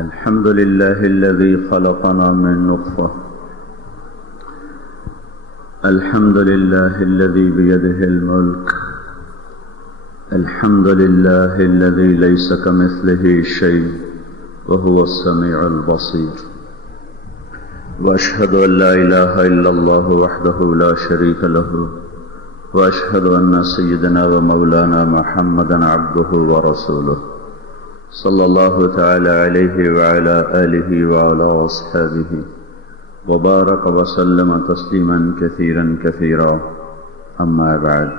الحمد لله الذي خلقنا من نطفة. الحمد لله الذي بيده الملك. الحمد لله الذي ليس كمثله شيء وهو السميع البصير. وأشهد أن لا إله إلا الله وحده لا شريك له. وأشهد أن سيدنا ومولانا محمدا عبده ورسوله صلى الله تعالى عليه وعلى آله وعلى أصحابه وبارك وسلم تسليما كثيرا كثيرا. أما بعد.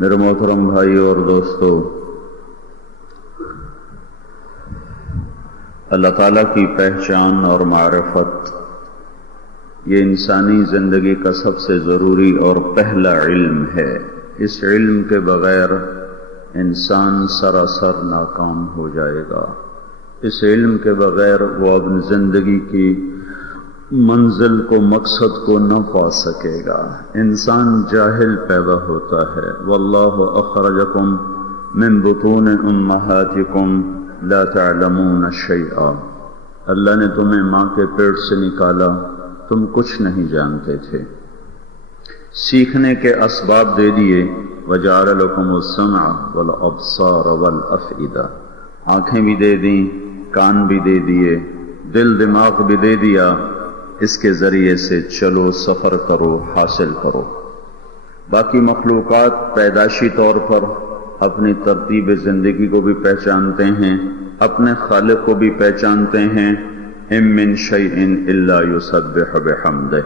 میرے محترم بھائی اور دوستو، اللہ تعالیٰ کی پہچان اور معرفت یہ انسانی زندگی کا سب سے ضروری اور پہلا علم ہے. اس علم کے بغیر انسان سراسر ناکام ہو جائے گا. اس علم کے بغیر وہ اپنی زندگی کی منزل کو، مقصد کو نہ پا سکے گا. انسان جاہل پیدا ہوتا ہے. واللہ اخرجکم من بطون امہاتکم لا تعلمون شیئا. اللہ نے تمہیں ماں کے پیٹ سے نکالا، تم کچھ نہیں جانتے تھے. سیکھنے کے اسباب دے دیے. وجعل لکم السمع والابصار والافئدہ. آنکھیں بھی دے دیں، کان بھی دے دیے، دل دماغ بھی دے دیا. اس کے ذریعے سے چلو، سفر کرو، حاصل کرو. باقی مخلوقات پیدائشی طور پر اپنی ترتیب زندگی کو بھی پہچانتے ہیں، اپنے خالق کو بھی پہچانتے ہیں. اِن مِّن شَيْءٍ إِلَّا يُسَبِّحُ بِحَمْدِهِ.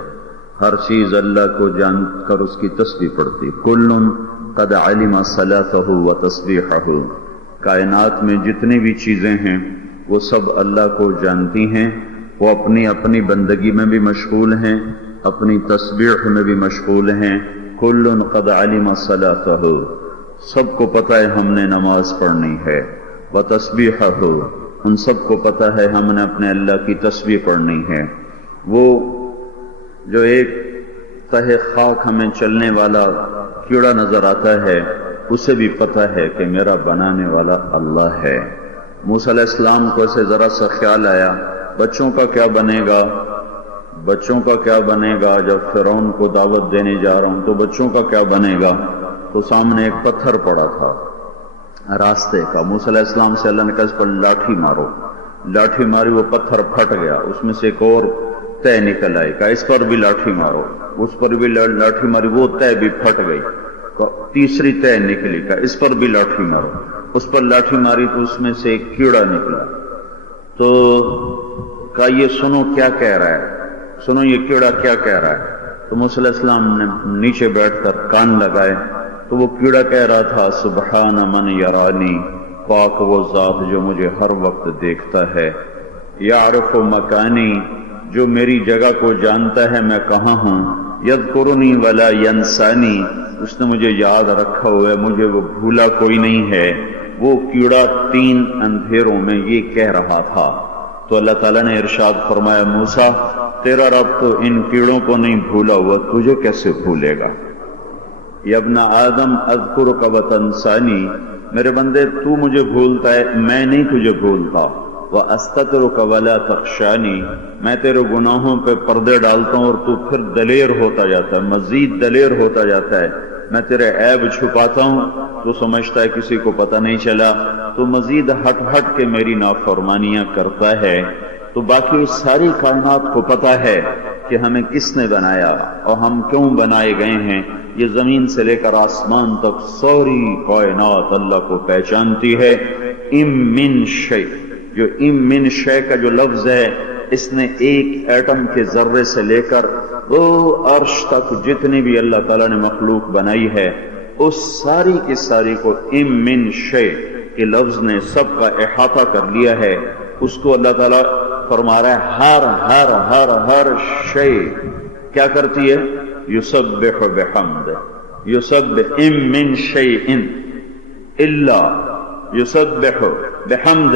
ہر چیز اللہ کو جان کر اس کی تسبیح پڑھتی. کُلٌّ قَدْ عَلِمَ صَلَاتَهُ وَتَسْبِيحَهُ. کائنات میں جتنی بھی چیزیں ہیں وہ سب اللہ کو جانتی ہیں. وہ اپنی اپنی بندگی میں بھی مشغول ہیں، اپنی تسبیح میں بھی مشغول ہیں. کُلٌّ قَدْ عَلِمَ صَلَاتَهُ. سب کو پتہ ہے ہم نے نماز پڑھنی ہے. وَتَسْبِيحَهُ. ان سب کو پتہ ہے ہم نے اپنے اللہ کی تسبیح پڑھنی ہے. وہ جو ایک تہ خاک ہمیں چلنے والا کیڑا نظر آتا ہے، اسے بھی پتہ ہے کہ میرا بنانے والا اللہ ہے. موسیٰ علیہ السلام کو اسے ذرا سا خیال آیا، بچوں کا کیا بنے گا، بچوں کا کیا بنے گا. جب فرعون کو دعوت دینے جا رہا ہوں تو بچوں کا کیا بنے گا. تو سامنے ایک پتھر پڑا تھا راستے کا. موسیٰ علیہ السلام سے اللہ نے کہا اس پر لاٹھی مارو. لاٹھی ماری، وہ پتھر پھٹ گیا. اس میں سے ایک اور تہ نکل آئی. کہا اس پر بھی لاٹھی مارو. اس پر بھی لاٹھی ماری، وہ تہ بھی پھٹ گئی. تیسری تہ نکلی. کہا اس پر بھی لاٹھی مارو. اس پر لاٹھی ماری تو اس میں سے ایک کیڑا نکلا. تو کہا یہ سنو کیا کہہ رہا ہے، سنو یہ کیڑا کیا کہہ رہا ہے. تو موسیٰ علیہ السلام نے نیچے بیٹھ کر کان لگائے تو وہ کیڑا کہہ رہا تھا سبحان من یرانی. پاک وہ ذات جو مجھے ہر وقت دیکھتا ہے. یعرف مکانی. جو میری جگہ کو جانتا ہے میں کہاں ہوں. یذکرنی ولا ینسانی. اس نے مجھے یاد رکھا ہوا ہے، مجھے وہ بھولا کوئی نہیں ہے. وہ کیڑا 3 اندھیروں میں یہ کہہ رہا تھا. تو اللہ تعالیٰ نے ارشاد فرمایا موسیٰ تیرا رب تو ان کیڑوں کو نہیں بھولا ہوا، تجھے کیسے بھولے گا. یا ابن آدم اذکرک وتنسانی. میرے بندے تو مجھے بھولتا ہے، میں نہیں تجھے بھولتا. وَأَسْتَتِرُكَ وَلَا تَخْشَانِي. میں تیرے گناہوں پہ پردے ڈالتا ہوں اور تو پھر دلیر ہوتا جاتا ہے، مزید دلیر ہوتا جاتا ہے. میں تیرے عیب چھپاتا ہوں تو سمجھتا ہے کسی کو پتہ نہیں چلا، تو مزید ہٹ ہٹ کے میری نافرمانیاں کرتا ہے. تو باقی ساری کائنات کو پتہ ہے کہ ہمیں کس نے بنایا اور ہم کیوں بنائے گئے ہیں. یہ زمین سے لے کر آسمان تک ساری کائنات اللہ کو پہچانتی ہے. ام من شیء. جو ام من شیء کا جو لفظ ہے، اس نے ایک ایٹم کے ذرے سے لے کر وہ عرش تک جتنی بھی اللہ تعالیٰ نے مخلوق بنائی ہے، اس ساری کی ساری کو ام من شیء کے لفظ نے سب کا احاطہ کر لیا ہے. اس کو اللہ تعالیٰ فرما رہا ہے ہر ہر ہر ہر شیء کیا کرتی ہے. یسبح بحمد. یسبح ام من شیء الا یسبح بحمد.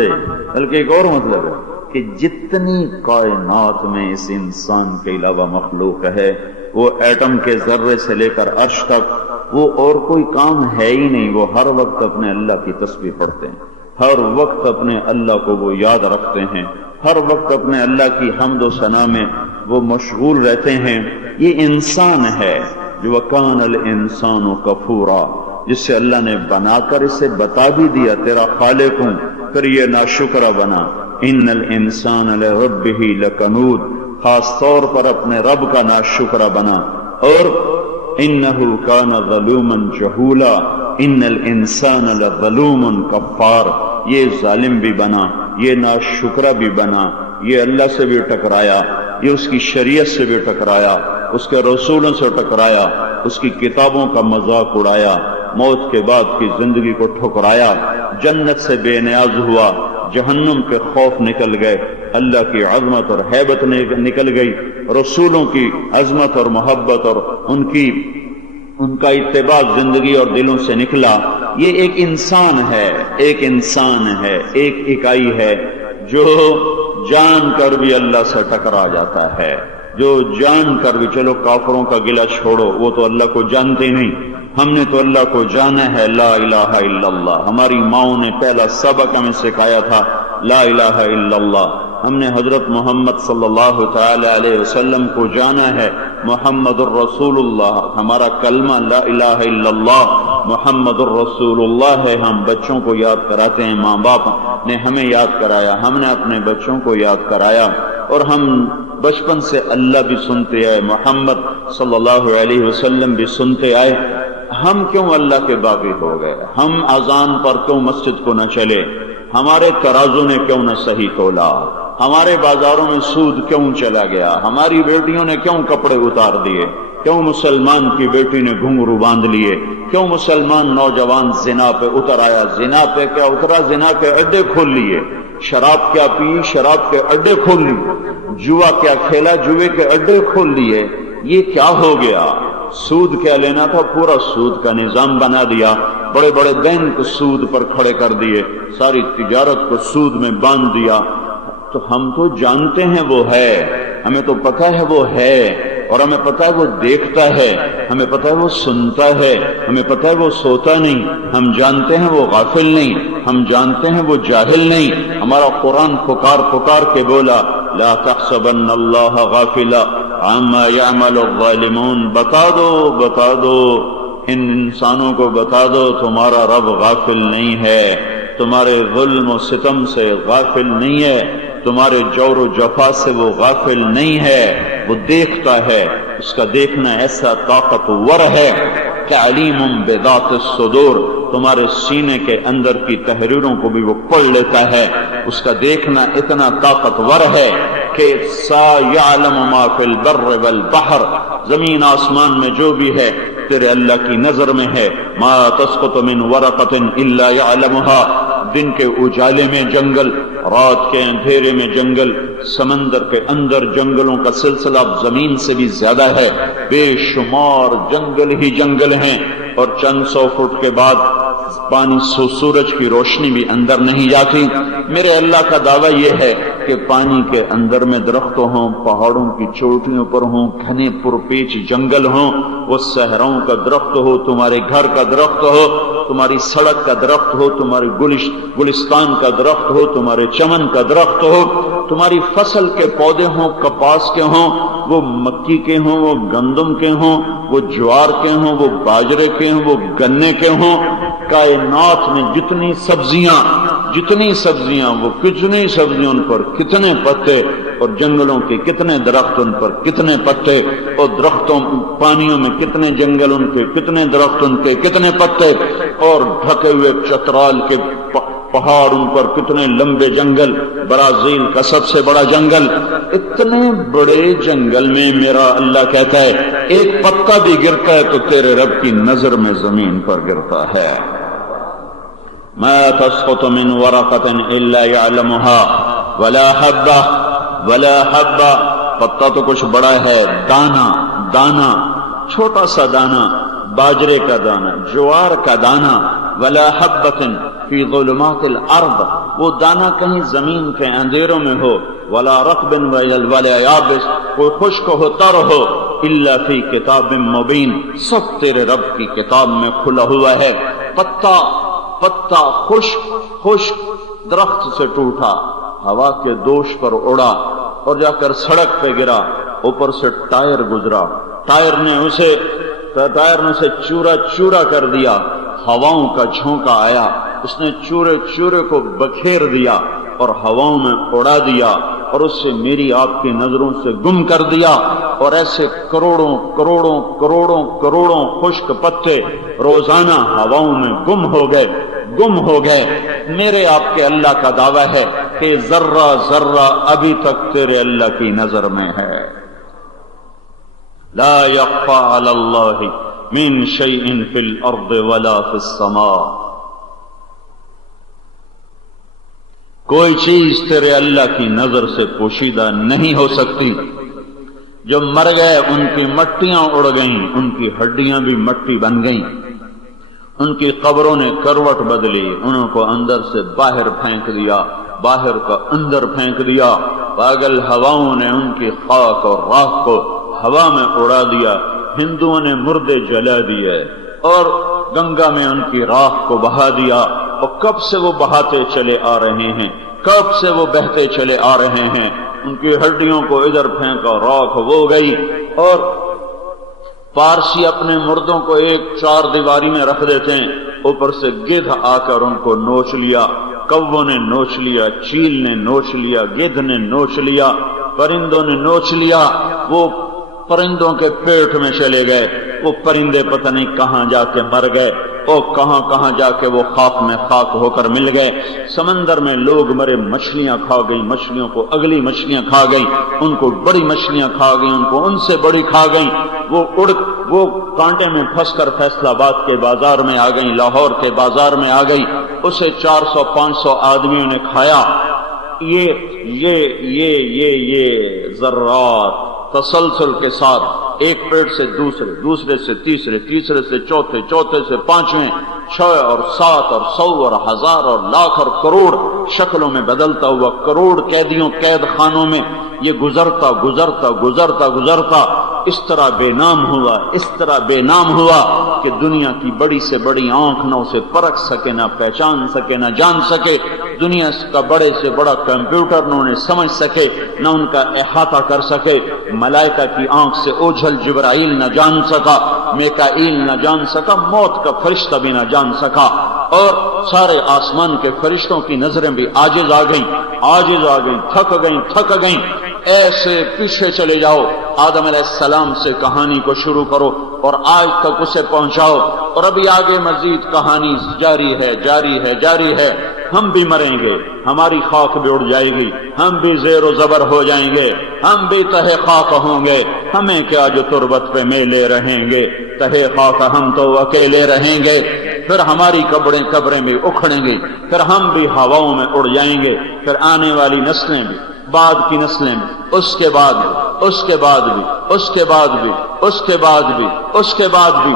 بلکہ ایک اور مطلب ہے کہ جتنی کائنات میں اس انسان کے علاوہ مخلوق ہے، وہ ایٹم کے ذرے سے لے کر عرش تک، وہ اور کوئی کام ہے ہی نہیں. وہ ہر وقت اپنے اللہ کی تسبیح پڑھتے ہیں، ہر وقت اپنے اللہ کو وہ یاد رکھتے ہیں، ہر وقت اپنے اللہ کی حمد و ثنا میں وہ مشغول رہتے ہیں۔ یہ انسان ہے جو وَكَانَ الْإِنسَانُ كَفُورًا، جس سے اللہ نے بنا کر اسے بتا بھی دیا تیرا خالق ہوں، پھر یہ ناشکرہ بنا۔ إِنَّ الْإِنسَانَ لِرَبِّهِ لَكَنُودٌ، خاص طور پر اپنے رب کا ناشکرہ بنا۔ اور إِنَّهُ كَانَ ظَلُومًا جَهُولًا، إِنَّ الْإِنسَانَ لَظَلُومٌ كَفَّارٌ، یہ ظالم بھی بنا، یہ ناشکرہ بھی بنا، یہ اللہ سے بھی ٹکرایا، یہ اس کی شریعت سے بھی ٹکرایا، اس کے رسولوں سے ٹکرایا، اس کی کتابوں کا مذاق اڑایا، موت کے بعد کی زندگی کو ٹھکرایا، جنت سے بے نیاز ہوا، جہنم کے خوف نکل گئے، اللہ کی عظمت اور ہیبت نکل گئی، رسولوں کی عظمت اور محبت اور ان کا اتباع زندگی اور دلوں سے نکلا۔ یہ ایک انسان ہے، ایک انسان ہے، ایک اکائی ہے جو جان کر بھی اللہ سے ٹکرا جاتا ہے، جو جان کر بھی، چلو کافروں کا گلہ چھوڑو، وہ تو اللہ کو جانتے نہیں، ہم نے تو اللہ کو جانا ہے، لا الہ الا اللہ۔ ہماری ماؤں نے پہلا سبق ہمیں سکھایا تھا لا الہ الا اللہ۔ ہم نے حضرت محمد صلی اللہ تعالی علیہ وسلم کو جانا ہے، محمد الرسول اللہ، ہمارا کلمہ لا الہ الا اللہ محمد الرسول اللہ ہے۔ ہم بچوں کو یاد کراتے ہیں، ماں باپ نے ہمیں یاد کرایا، ہم نے اپنے بچوں کو یاد کرایا، اور ہم بچپن سے اللہ بھی سنتے آئے، محمد صلی اللہ علیہ وسلم بھی سنتے آئے۔ ہم کیوں اللہ کے باغی ہو گئے؟ ہم اذان پر کیوں مسجد کو نہ چلے؟ ہمارے ترازو نے کیوں نہ صحیح تولا؟ ہمارے بازاروں میں سود کیوں چلا گیا؟ ہماری بیٹیوں نے کیوں کپڑے اتار دیے؟ کیوں مسلمان کی بیٹی نے گھنگرو باندھ لیے؟ کیوں مسلمان نوجوان زنا پہ اتر آیا؟ زنا پہ کیا اترا؟ زنا کے اڈے کھول لیے۔ شراب کیا پی؟ شراب کے اڈے کھول لیے۔ جوا کیا کھیلا؟ جوے کے اڈے کھول لیے۔ یہ کیا ہو گیا؟ سود کیا لینا تھا؟ پورا سود کا نظام بنا دیا، بڑے بڑے بینک سود پر کھڑے کر دیے، ساری تجارت کو سود میں باندھ دیا۔ تو ہم تو جانتے ہیں وہ ہے، ہمیں تو پتہ ہے وہ ہے، اور ہمیں پتہ ہے وہ دیکھتا ہے، ہمیں پتہ ہے وہ سنتا ہے، ہمیں پتہ ہے وہ سوتا نہیں، ہم جانتے ہیں وہ غافل نہیں، ہم جانتے ہیں وہ جاہل نہیں۔ ہمارا قرآن پکار کے بولا لا تحسبن اللہ غافلا عما يعمل الظالمون، بتا دو ان انسانوں کو، بتا دو تمہارا رب غافل نہیں ہے، تمہارے ظلم و ستم سے غافل نہیں ہے، تمہارے جور و جفا سے وہ غافل نہیں ہے، وہ دیکھتا ہے، اس کا دیکھنا ایسا طاقتور ہے کہ علیم بذات الصدور، تمہارے سینے کے اندر کی تحریروں کو بھی وہ پڑھ لیتا ہے، اس کا دیکھنا اتنا طاقتور ہے کہ سا یعلم ما فی البر والبحر، زمین آسمان میں جو بھی ہے تیرے اللہ کی نظر میں ہے۔ ما تسقط من ورقۃ الا یعلمها، دن کے اجالے میں جنگل، رات کے اندھیرے میں جنگل، سمندر کے اندر جنگلوں کا سلسلہ زمین سے بھی زیادہ ہے، بے شمار جنگل ہی جنگل ہیں، اور چند سو فٹ کے بعد پانی سورج کی روشنی بھی اندر نہیں جاتی۔ میرے اللہ کا دعویٰ یہ ہے کہ پانی کے اندر میں درخت ہوں، پہاڑوں کی چوٹیوں پر ہوں، گھنے پرپیچ جنگل ہوں، وہ صحراؤں کا درخت ہو، تمہارے گھر کا درخت ہو، تمہاری سڑک کا درخت ہو، تمہاری گلستان کا درخت ہو، تمہارے چمن کا درخت ہو، تمہاری فصل کے پودے ہوں، کپاس کے ہوں، وہ مکی کے ہوں، وہ گندم کے ہوں، وہ جوار کے ہوں، وہ باجرے کے ہوں، وہ گنے کے ہوں، کائنات میں جتنی سبزیاں وہ کتنی سبزیاں، ان پر کتنے پتے، اور جنگلوں کے کتنے درخت، ان پر کتنے پتے، اور درختوں پانیوں میں کتنے جنگل، ان کے کتنے درخت، ان کے کتنے پتے، اور ڈھکے ہوئے چترال کے پہاڑ، ان پر کتنے لمبے جنگل، برازیل کا سب سے بڑا جنگل۔ اتنے بڑے جنگل میں میرا اللہ کہتا ہے ایک پتا بھی گرتا ہے تو تیرے رب کی نظر میں زمین پر گرتا ہے۔ ما تسقط من ورقۃ الا يعلمها ولا حبہ، پتا تو کچھ بڑا ہے، دانا چھوٹا سا دانا، باجرے کا دانا، جوار کا دانا، ولا حبۃ فی ظلمات الارض، وہ دانا کہیں زمین کے اندھیروں میں ہو، ولا رطب ولا یابس، کوئی خشک ہو تر ہو، الا فی کتاب مبین، سب تیرے رب کی کتاب میں کھلا ہوا ہے۔ پتا خشک خشک درخت سے ٹوٹا، ہوا کے دوش پر اڑا اور جا کر سڑک پہ گرا، اوپر سے ٹائر گزرا، ٹائر نے اسے چورا چورا کر دیا، ہواؤں کا جھونکا آیا، اس نے چورے چورے کو بکھیر دیا اور ہواؤں میں اڑا دیا اور اس سے میری آپ کی نظروں سے گم کر دیا، اور ایسے کروڑوں کروڑوں کروڑوں کروڑوں خشک پتے روزانہ ہواؤں میں گم ہو گئے۔ میرے آپ کے اللہ کا دعویٰ ہے کہ ذرہ ذرہ ابھی تک تیرے اللہ کی نظر میں ہے۔ لا يخفى على الله من شيء في الارض ولا في السماء، کوئی چیز تیرے اللہ کی نظر سے پوشیدہ نہیں ہو سکتی۔ جو مر گئے ان کی مٹیاں اڑ گئیں، ان کی ہڈیاں بھی مٹی بن گئیں، ان کی قبروں نے کروٹ بدلی، انہوں کو اندر سے باہر پھینک دیا، باہر کو اندر پھینک دیا، پاگل ہواؤں نے ان کی خاک اور راکھ کو ہوا میں اڑا دیا، ہندوؤں نے مردے جلا دیے اور گنگا میں ان کی راکھ کو بہا دیا، اور کب سے وہ بہاتے چلے آ رہے ہیں، کب سے وہ بہتے چلے آ رہے ہیں، ان کی ہڈیوں کو ادھر پھینکا، راکھ ہو گئی۔ اور پارسی اپنے مردوں کو ایک چار دیواری میں رکھ دیتے ہیں، اوپر سے گدھ آ کر ان کو نوچ لیا، کووں نے نوچ لیا، چیل نے نوچ لیا، گدھ نے نوچ لیا، پرندوں نے نوچ لیا، وہ پرندوں کے پیٹ میں چلے گئے، وہ پرندے پتہ نہیں کہاں جا کے مر گئے، اور کہاں جا کے وہ خاک میں خاک ہو کر مل گئے۔ سمندر میں لوگ مرے، مچھلیاں کھا گئی، مچھلیوں کو اگلی مچھلیاں کھا گئی، ان کو بڑی مچھلیاں کھا گئی، ان کو ان سے بڑی کھا گئی، وہ کانٹے میں پھنس کر فیصل آباد کے بازار میں آ گئی، لاہور کے بازار میں آ گئی، اسے 400-500 آدمیوں نے کھایا۔ یہ ذرات تسلسل کے ساتھ ایک پیڑ سے دوسرے، دوسرے سے تیسرے، تیسرے سے چوتھے، چوتھے سے پانچویں، 6 اور 7 اور 100 اور 1000 اور لاکھ اور کروڑ شکلوں میں بدلتا ہوا، کروڑ قیدیوں قید خانوں میں یہ گزرتا گزرتا گزرتا گزرتا اس طرح بے نام ہوا، اس طرح بے نام ہوا کہ دنیا کی بڑی سے بڑی آنکھ نہ اسے پرکھ سکے، نہ پہچان سکے، نہ جان سکے، دنیا کا بڑے سے بڑا کمپیوٹر نہ انہیں سمجھ سکے، نہ ان کا احاطہ کر سکے، ملائکہ کی آنکھ سے اوجھل جبرائیل نہ جان سکا، میکائیل نہ جان سکا، موت کا فرشتہ بھی نہ جان سکا، اور سارے آسمان کے فرشتوں کی نظریں بھی عاجز آ گئیں، تھک گئیں۔ ایسے پیچھے چلے جاؤ، آدم علیہ السلام سے کہانی کو شروع کرو اور آج تک اسے پہنچاؤ، اور ابھی آگے مزید کہانی جاری ہے۔ ہم بھی مریں گے، ہماری خاک بھی اڑ جائے گی، ہم بھی زیر و زبر ہو جائیں گے، ہم بھی تہے خاک ہوں گے، ہمیں کیا جو تربت پہ میلے رہیں گے، تہے خاک ہم تو اکیلے رہیں گے، پھر ہماری قبریں بھی اکھڑیں گی، پھر ہم بھی ہواؤں میں اڑ جائیں گے، پھر آنے والی نسلیں بھی، بعد کی نسلیں بھی، اس کے بعد بھی،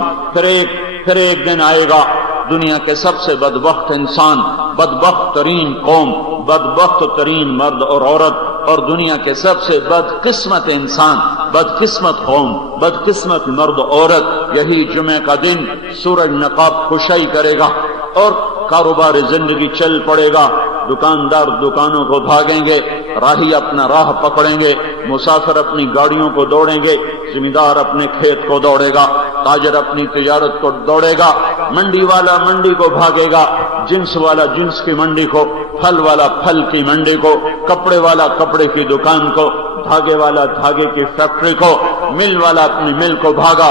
پھر ایک دن آئے گا دنیا کے سب سے بدبخت انسان، بدبخت ترین قوم، بدبخت ترین مرد اور عورت، اور دنیا کے سب سے بدقسمت انسان، بدقسمت قوم، بدقسمت مرد عورت، یہی جمعہ کا دن سورج نقاب کشائی کرے گا اور کاروبار زندگی چل پڑے گا، دکاندار دکانوں کو بھاگیں گے، راہی اپنا راہ پکڑیں گے، مسافر اپنی گاڑیوں کو دوڑیں گے، زمیندار اپنے کھیت کو دوڑے گا، تاجر اپنی تجارت کو دوڑے گا، منڈی والا منڈی کو بھاگے گا، جنس والا جنس کی منڈی کو، پھل والا پھل کی منڈی کو، کپڑے والا کپڑے کی دکان کو، دھاگے والا دھاگے کی فیکٹری کو، مل والا اپنی مل کو بھاگا۔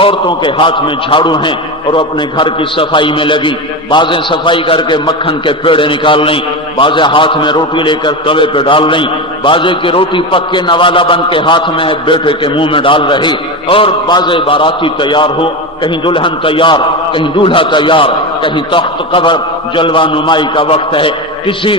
عورتوں کے ہاتھ میں جھاڑو ہیں اور اپنے گھر کی صفائی میں لگی، بازیں صفائی کر کے مکھن کے پیڑے نکال لیں، بازیں ہاتھ میں روٹی لے کر توے پہ ڈال لیں، بازے کی روٹی پک کے نوالا بن کے ہاتھ میں ہے بیٹے کے منہ میں ڈال رہی، اور بازے باراتی تیار ہو، کہیں دلہن تیار، کہیں دولہا تیار، کہیں تخت قبر جلوہ نمائی کا وقت ہے، کسی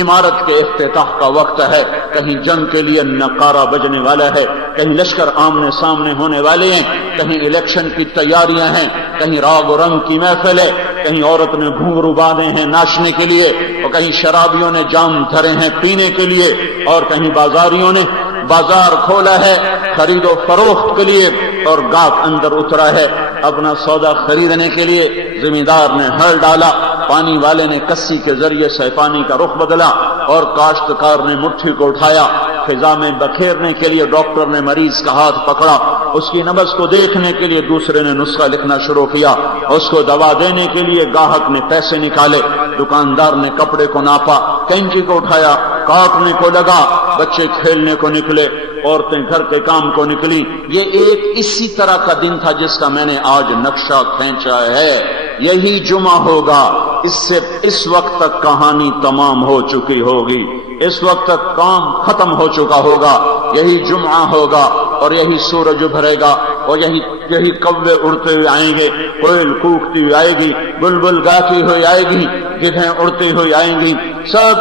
عمارت کے افتتاح کا وقت ہے، کہیں جنگ کے لیے نقارہ بجنے والا ہے، کہیں لشکر آمنے سامنے ہونے والے ہیں، کہیں الیکشن کی تیاریاں ہیں، کہیں راگ و رنگ کی محفل ہے، کہیں عورت نے گھنگرو باندھے ہیں ناچنے کے لیے، اور کہیں شرابیوں نے جام دھرے ہیں پینے کے لیے، اور کہیں بازاریوں نے بازار کھولا ہے خرید و فروخت کے لیے، اور گاہک اندر اترا ہے اپنا سودا خریدنے کے لیے، زمیندار نے ہل ڈالا، پانی والے نے کسی کے ذریعے سے پانی کا رخ بدلا اور کاشتکار نے مٹھی کو اٹھایا، فضا میں بکھیرنے کے لیے ڈاکٹر نے مریض کا ہاتھ پکڑا، اس کی نبض کو دیکھنے کے لیے دوسرے نے نسخہ لکھنا شروع کیا، اس کو دوا دینے کے لیے گاہک نے پیسے نکالے، دکاندار نے کپڑے کو ناپا، کینچی کو اٹھایا، کاٹنے کو لگا، بچے کھیلنے کو نکلے، عورتیں گھر کے کام کو نکلی۔ یہ ایک اسی طرح کا دن تھا جس کا میں نے آج نقشہ کھینچا ہے۔ یہی جمعہ ہوگا، اس سے اس وقت تک کہانی تمام ہو چکی ہوگی، اس وقت تک کام ختم ہو چکا ہوگا۔ یہی جمعہ ہوگا اور یہی سورج ابھرے گا اور یہی کوے اڑتے ہوئے آئیں گے، کوئل کوکتی ہوئی آئے گی، بلبل گاتی ہوئی آئے گی، گدھیں اڑتی ہوئی آئیں گی، سب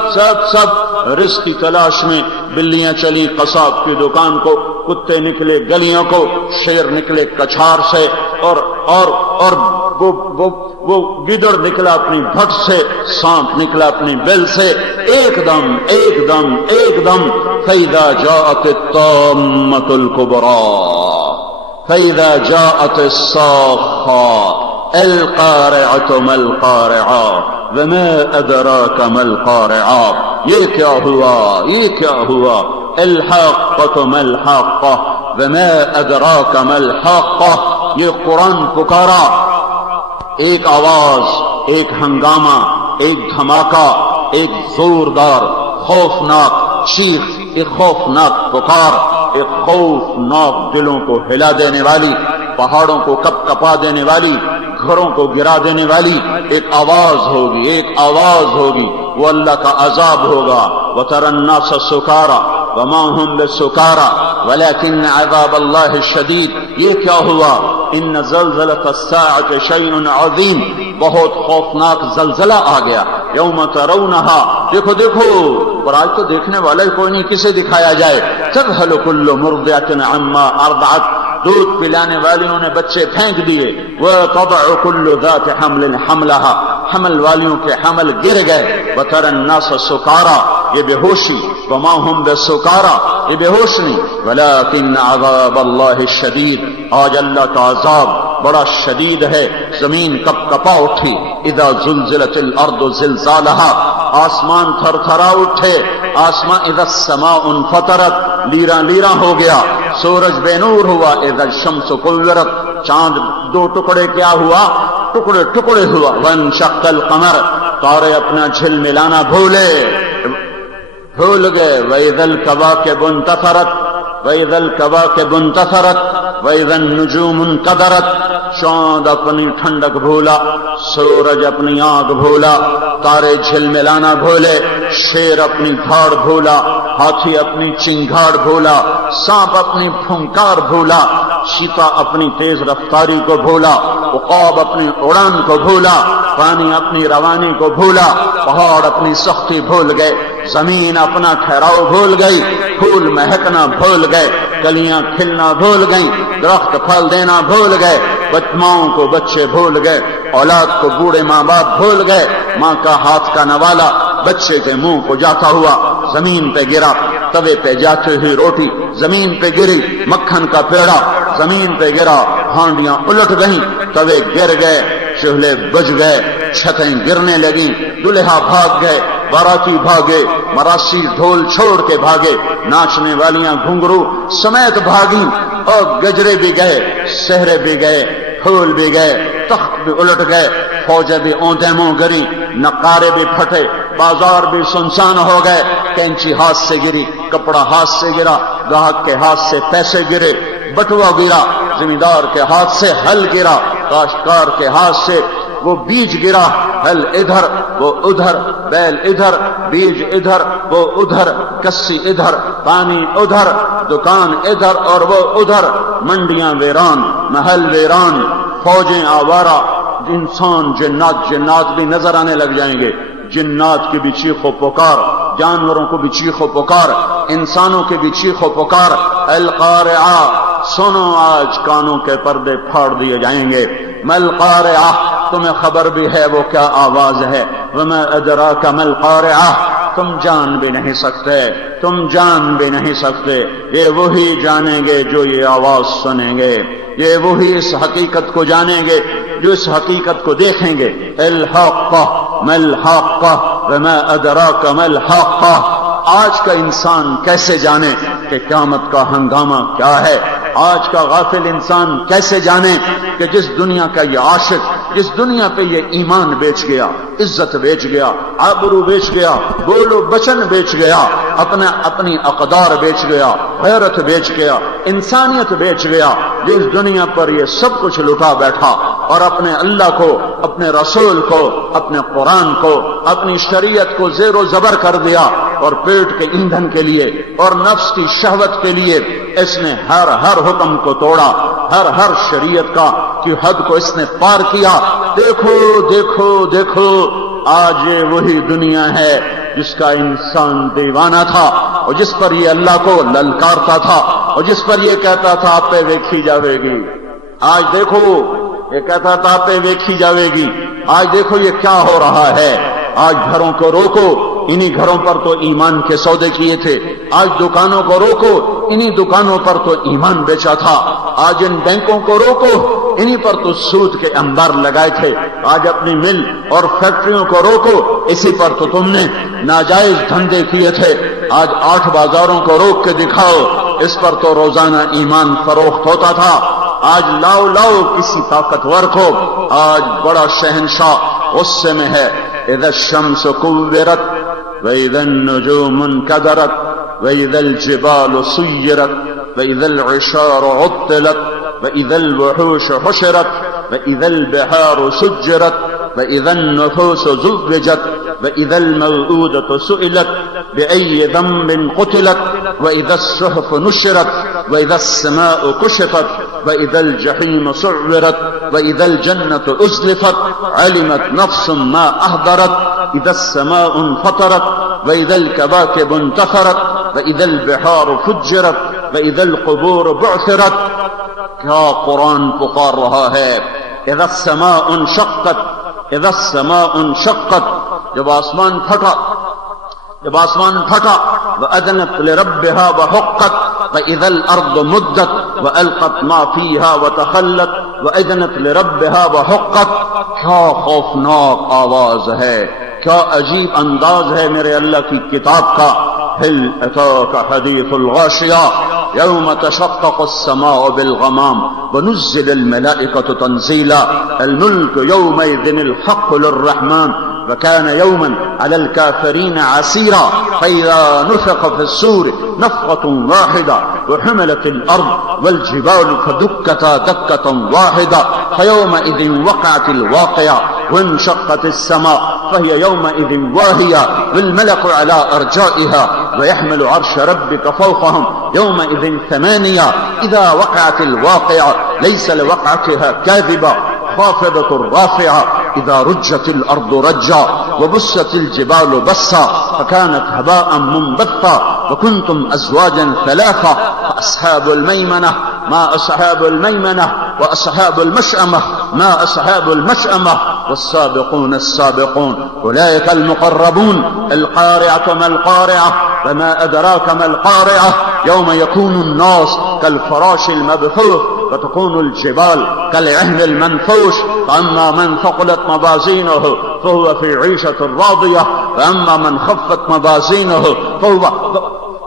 رزق کی تلاش میں۔ بلیاں چلی قصاب کی دکان کو، کتے نکلے گلیوں کو، شیر نکلے کچھار سے، اور وہ گدڑ نکلا اپنی بھٹ سے، سانپ نکلا اپنی بل سے۔ ایک دم فَإِذَا جَاءَتِ الطَّامَّةُ الْكُبْرَى فَإِذَا جَاءَتِ الصَّاخَّةُ الْقَارِعَةُ مَا الْقَارِعَةُ وَمَا أَدْرَاكَ مَا الْقَارِعَةُ۔ یہ کیا ہوا الْحَاقَّةُ مَا الْحَاقَّةُ وَمَا أَدْرَاكَ مَا الْحَاقَّةُ۔ یہ قرآن پکارا، ایک آواز، ایک ہنگامہ، ایک دھماکہ، ایک زوردار خوفناک چیخ، ایک خوفناک پکار، ایک خوفناک دلوں کو ہلا دینے والی، پہاڑوں کو کپ کپا دینے والی، گھروں کو گرا دینے والی ایک آواز ہوگی، وہ اللہ کا عذاب ہوگا۔ وَتَرَى النَّاسَ سُكَارَى وَمَا هُمْ بِسُكَارَى وَلَكِنَّ عَذَابَ اللَّهِ شَدِيدٌ۔ یہ کیا ہوا؟ إِنَّ زَلْزَلَةَ السَّاعَةِ شَيْءٌ عَظِيمٌ، بہت خوفناک زلزلہ آ گیا۔ یوم ترونہا، دیکھو، پر آج تو دیکھنے والا ہی کوئی نہیں، کسے دکھایا جائے؟ تذہل کل مرضعۃ عما ارضعت، دودھ پلانے والیوں نے بچے پھینک دیے۔ وتضع كل ذات حمل حملها، حمل والیوں کے حمل گر گئے۔ وترى الناس سکارى، یہ بے ہوشی، وما هم بسکارى، یہ بے ہوش نہیں، ولكن عذاب اللہ شدید، آج اللہ کا عذاب بڑا شدید ہے۔ زمین کپ کپا اٹھی، اذا زلزلت الارض زلزالها، آسمان تھر تھرا اٹھے، آسمان، اذا السماء انفطرت، لیراں ہو گیا، سورج بے نور ہوا، اذا الشمس کورت، چاند دو ٹکڑے کیا ہوا؟ ٹکڑے ہوا۔ وانشق القمر، تارے اپنا جھل ملانا بھول گئے۔ وَإِذَا الْكَوَاكِبُ انتَثَرَتْ وَإِذَا النُّجُومُ انْكَدَرَتْ، چاند اپنی ٹھنڈک بھولا، سورج اپنی آگ بھولا، تارے جھل ملانا بھولے، شیر اپنی دھاڑ بھولا، ہاتھی اپنی چنگھاڑ بھولا، سانپ اپنی پھنکار بھولا، چیتا اپنی تیز رفتاری کو بھولا، عقاب اپنی اڑان کو بھولا، پانی اپنی روانی کو بھولا، پہاڑ اپنی سختی بھول گئے، زمین اپنا ٹھہراؤ بھول گئی، پھول مہکنا بھول گئے، کلیاں کھلنا بھول گئیں، درخت پھل دینا بھول گئے، ماؤں کو بچے بھول گئے، اولاد کو بوڑھے ماں باپ بھول گئے، ماں کا ہاتھ کا نوالا بچے کے منہ کو جاتا ہوا زمین پہ گرا، توے پہ جاتے ہوئی روٹی زمین پہ گری، مکھن کا پیڑا زمین پہ گرا، ہانڈیاں الٹ گئیں، توے گر گئے، چولہے بج گئے، چھتیں گرنے لگیں، دلہا بھاگ گئے، باراتی بھاگے، مراسی ڈھول چھوڑ کے بھاگے، ناچنے والیاں گھنگرو سمیت بھاگی، اور گجرے بھی گئے، سہرے بھی گئے، پھول بھی گئے، تخت بھی الٹ گئے، فوجیں بھی اونتے منہ گری، نقارے بھی پھٹے، بازار بھی سنسان ہو گئے، کینچی ہاتھ سے گری، کپڑا ہاتھ سے گرا، گاہک کے ہاتھ سے پیسے گرے، بٹوا گرا، زمیندار کے ہاتھ سے ہل گرا، کاشتکار کے ہاتھ سے وہ بیج گرا، ہل ادھر وہ ادھر، بیل ادھر، بیج ادھر وہ ادھر، کسی ادھر، پانی ادھر، دکان ادھر اور وہ ادھر، منڈیاں ویران، محل ویران، فوجیں آوارہ، انسان جنات بھی نظر آنے لگ جائیں گے، جنات کی بھی چیخ و پکار، جانوروں کو بھی چیخ و پکار، انسانوں کے بھی چیخ و پکار۔ القارعہ، سنو آج کانوں کے پردے پھاڑ دیے جائیں گے۔ مل قارعہ، تمہیں خبر بھی ہے وہ کیا آواز ہے۔ وما ادراک مل قارعہ، تم جان بھی نہیں سکتے، یہ وہی جانیں گے جو یہ آواز سنیں گے، یہ وہی اس حقیقت کو جانیں گے جو اس حقیقت کو دیکھیں گے۔ الحق، ما الحاقہ وما ادراک ما الحاقہ۔ آج کا انسان کیسے جانے کہ قیامت کا ہنگامہ کیا ہے؟ آج کا غافل انسان کیسے جانے کہ جس دنیا کا یہ عاشق، جس دنیا پہ یہ ایمان بیچ گیا، عزت بیچ گیا، آبرو بیچ گیا، بول و بچن بیچ گیا، اپنی اقدار بیچ گیا، غیرت بیچ گیا، انسانیت بیچ گیا، جو اس دنیا پر یہ سب کچھ لٹا بیٹھا اور اپنے اللہ کو، اپنے رسول کو، اپنے قرآن کو، اپنی شریعت کو زیر و زبر کر دیا، اور پیٹ کے ایندھن کے لیے اور نفس کی شہوت کے لیے اس نے ہر حکم کو توڑا، ہر شریعت کا کی حد کو اس نے پار کیا۔ دیکھو دیکھو دیکھو، آج یہ وہی دنیا ہے جس کا انسان دیوانہ تھا، اور جس پر یہ اللہ کو للکارتا تھا، اور جس پر یہ کہتا تھا آپ پہ ویکھی جاوے گی۔ آج دیکھو، یہ کہتا تھا آپ پہ ویکھی جاوے گی، آج دیکھو یہ کیا ہو رہا ہے۔ آج گھروں کو روکو، انہی گھروں پر تو ایمان کے سودے کیے تھے۔ آج دکانوں کو روکو، انہی دکانوں پر تو ایمان بیچا تھا۔ آج ان بینکوں کو روکو، انہی پر تو سود کے انبار لگائے تھے۔ آج اپنی مل اور فیکٹریوں کو روکو، اسی پر تو تم نے ناجائز دھندے کیے تھے۔ آج 8 بازاروں کو روک کے دکھاؤ، اس پر تو روزانہ ایمان فروخت ہوتا تھا۔ آج لاؤ کسی طاقتور کو، آج بڑا شہنشاہ غصے میں ہے۔ اذا الشمس كورت واذا النجوم انكدرت واذا الجبال سيرت واذا العشار عطلت واذا الوحوش حشرت واذا البحار سجرت واذا النفوس زوجت واذا الموءودة سئلت بأي ذنب قتلت واذا الصحف نشرت واذا السماء كشفت واذا الجحيم سعرت واذا الجنة أزلفت علمت نفس ما أهدرت اذا السماء انفطرت واذا الكواكب انتثرت واذا البحار فجرت واذا القبور بعثرت۔ کیا قرآن پکار رہا ہے؟ اذا السماء انشقت، اذا السماء انشقت، جب آسمان پھٹا، جب آسمان پھٹا، وَأَذَنَتْ لِرَبِّهَا وَحُقَّتْ وَإِذَا الْأَرْضُ مُدَّتْ وَأَلْقَتْ مَا فِيهَا وَتَخَلَّتْ وَأَذَنَتْ لِرَبِّهَا وَحُقَّتْ۔ کیا خوفناک آواز ہے، کیا عجیب انداز ہے میرے اللہ کی کتاب کا۔ هل أتاك حديث الغاشية يوم تشقق السماء بالغمام ونزل الملائكة تنزيلا الملك يومئذ الحق للرحمن وكان يوما على الكافرين عسيرا فإذا نفخ في الصور نفخة واحدة وحملت الأرض والجبال فدكتا دكة واحدة فيومئذ وقعت الواقعة وانشقت السماء فهي يومئذ واهية والملك على أرجائها ويحمل عرش ربك فوقهم يومئذ 8 إذا وقعت الواقعة ليس لوقعتها كاذبة خافضة رافعة إذا رجت الأرض رجا وبست الجبال بسا فكانت هباء منبثا وكنتم أزواجا 3 فأصحاب الميمنة ما أصحاب الميمنة وأصحاب المشأمة ما أصحاب المشأمة والسابقون السابقون أولئك المقربون القارعة ما القارعة وما أدراك ما القارعة يوم يكون الناس كالفراش المبثوث وتكون الجبال كالعهن المنفوش فأما من ثقلت موازينه فهو في عيشة راضية وأما من خفت موازينه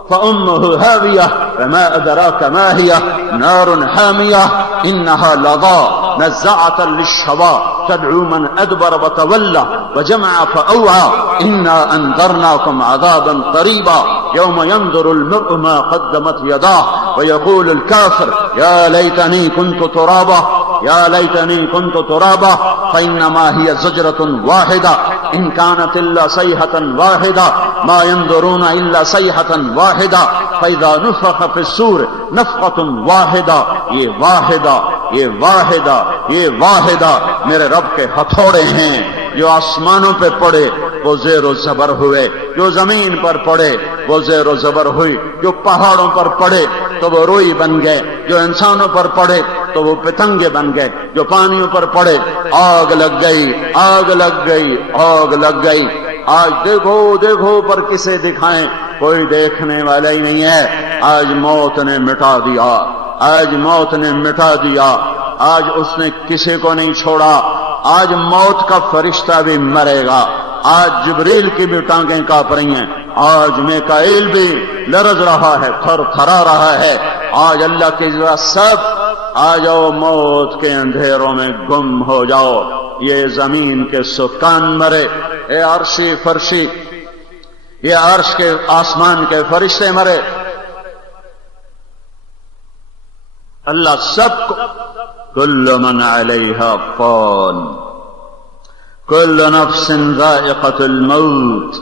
فأمه هاوية فما أدراك ما هي نار حامية إنها لظى نزاعة للشوى تدعو من أدبر وتولى وجمع فأوعى إنا أنذرناكم عذابا قريبا يوم ينظر المرء ما قدمت يداه ويقول الكافر يا ليتني كنت ترابا يا ليتني كنت ترابا فإنما هي زجرة واحدة إن كانت إلا صيحة واحدة ما ينظرون إلا صيحة واحدة فإذا نفخ في الصور نفخة واحدة یہ واحدہ یہ واحدہ یہ واحدہ میرے رب کے ہتھوڑے ہیں جو آسمانوں پہ پڑے وہ زیر و زبر ہوئے، جو زمین پر پڑے وہ زیر و زبر ہوئی، جو پہاڑوں پر پڑے تو وہ روئی بن گئے، جو انسانوں پر پڑے تو وہ پتنگے بن گئے، جو پانیوں پر پڑے آگ لگ گئی آگ لگ گئی آگ لگ گئی۔ آج دیکھو دیکھو پر کسے دکھائیں، کوئی دیکھنے والا ہی نہیں ہے۔ آج موت نے مٹا دیا، آج موت نے مٹا دیا، آج اس نے کسی کو نہیں چھوڑا۔ آج موت کا فرشتہ بھی مرے گا، آج جبریل کی بھی ٹانگیں کانپ رہی ہیں، آج میکائیل بھی لرز رہا ہے، تھر تھرا رہا ہے۔ آج اللہ کی ذات سب آ جاؤ، موت کے اندھیروں میں گم ہو جاؤ، یہ زمین کے سکان مرے، اے عرشی فرشی، یہ عرش کے آسمان کے فرشتے مرے، اللہ سب کو کل من علیہا فان کل نفس ذائقۃ الموت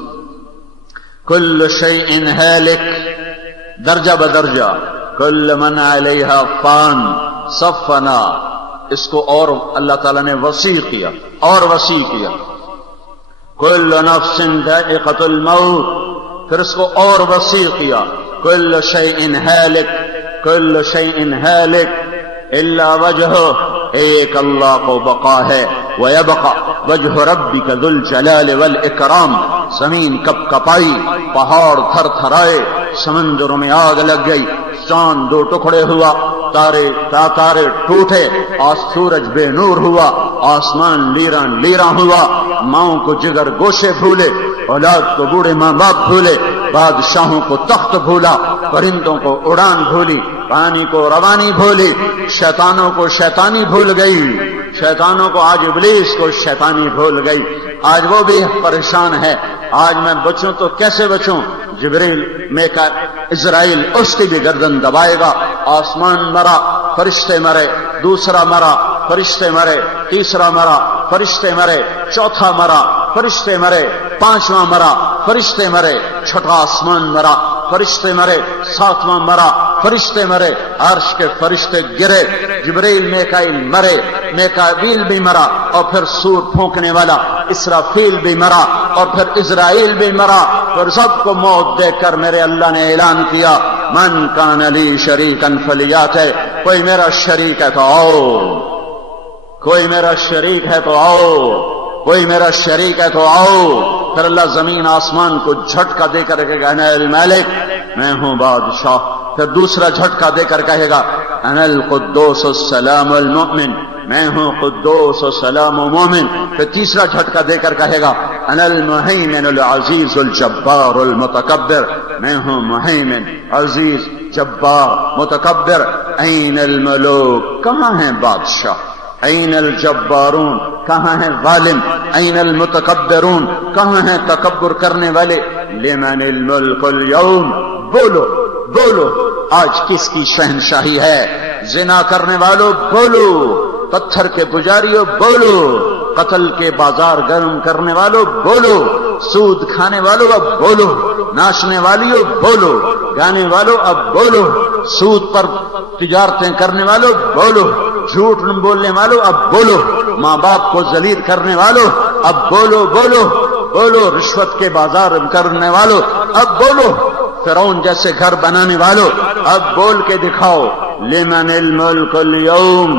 کل شیء ہالک، درجہ بدرجہ کل من علیہا فان، صفنا، اس کو اور اللہ تعالیٰ نے وسیع کیا اور وسیع کیا، کل نفس ذائقۃ الموت، پھر اس کو اور وسیع کیا، کل شیء ہالک، کل شیء ہالک الا وجہہ، ایک اللہ کو بقا ہے، ویبقى وجہ ربک ذو الجلال والاکرام، زمین کپ کپائی، پہاڑ تھر تھرائے، سمندروں میں آگ لگ گئی، چاند دو ٹکڑے ہوا، تارے ٹوٹے، سورج بے نور ہوا، آسمان لیران لیران ہوا، ماؤں کو جگر گوشے بھولے، اولاد کو بوڑھے ماں باپ بھولے، بادشاہوں کو تخت بھولا، پرندوں کو اڑان بھولی، پانی کو روانی بھولی، شیطانوں کو شیطانی بھول گئی، شیطانوں کو آج ابلیس کو شیطانی بھول گئی، آج وہ بھی پریشان ہے، آج میں بچوں تو کیسے بچوں؟ جبریل میکا اسرائیل اس کی بھی گردن دبائے گا، آسمان مرا، فرشتے مرے، دوسرا مرا، فرشتے مرے، تیسرا مرا، فرشتے مرے، چوتھا مرا، فرشتے مرے، پانچواں مرا، فرشتے مرے، چھٹا آسمان مرا، فرشتے مرے، ساتواں مرا، فرشتے مرے، عرش کے فرشتے گرے، جبریل میکائیل مرے، میکائیل بھی مرا، اور پھر سور پھونکنے والا اسرافیل بھی مرا، اور پھر اسرائیل بھی مرا، پھر سب کو موت دیکھ کر میرے اللہ نے اعلان کیا، من کان لی شریکا فلیات، کوئی میرا شریک ہے تو آؤ، کوئی میرا شریک ہے تو آؤ، کوئی میرا شریک ہے تو آؤ۔ پھر اللہ زمین آسمان کو جھٹکا دے کر کہے گا انا الملک، میں ہوں بادشاہ، پھر دوسرا جھٹکا دے کر کہے گا انا القدوس السلام المؤمن، میں ہوں قدوس السلام مومن، پھر تیسرا جھٹکا دے کر کہے گا انا المہیمن العزیز الجبار المتکبر، میں ہوں مہیمن، عزیز، جبار، متکبر۔ این الملوک، کہاں ہیں بادشاہ؟ این الجبارون، کہاں ہیں ظالم؟ این المتکبرون، کہاں ہیں تکبر کرنے والے؟ لمن الملک اليوم، بولو بولو آج کس کی شہنشاہی ہے؟ زنا کرنے والوں بولو، پتھر کے پجاریوں بولو، قتل کے بازار گرم کرنے والوں بولو، سود کھانے والوں اب بولو، ناچنے والیوں بولو، گانے والوں اب بولو، سود پر تجارتیں کرنے والوں بولو، جھوٹ بولنے والوں اب بولو، ماں باپ کو ذلیل کرنے والوں اب بولو بولو بولو، رشوت کے بازار کرنے والوں اب بولو، فرعون جیسے گھر بنانے والوں اب بول کے دکھاؤ، لمن الملک اليوم،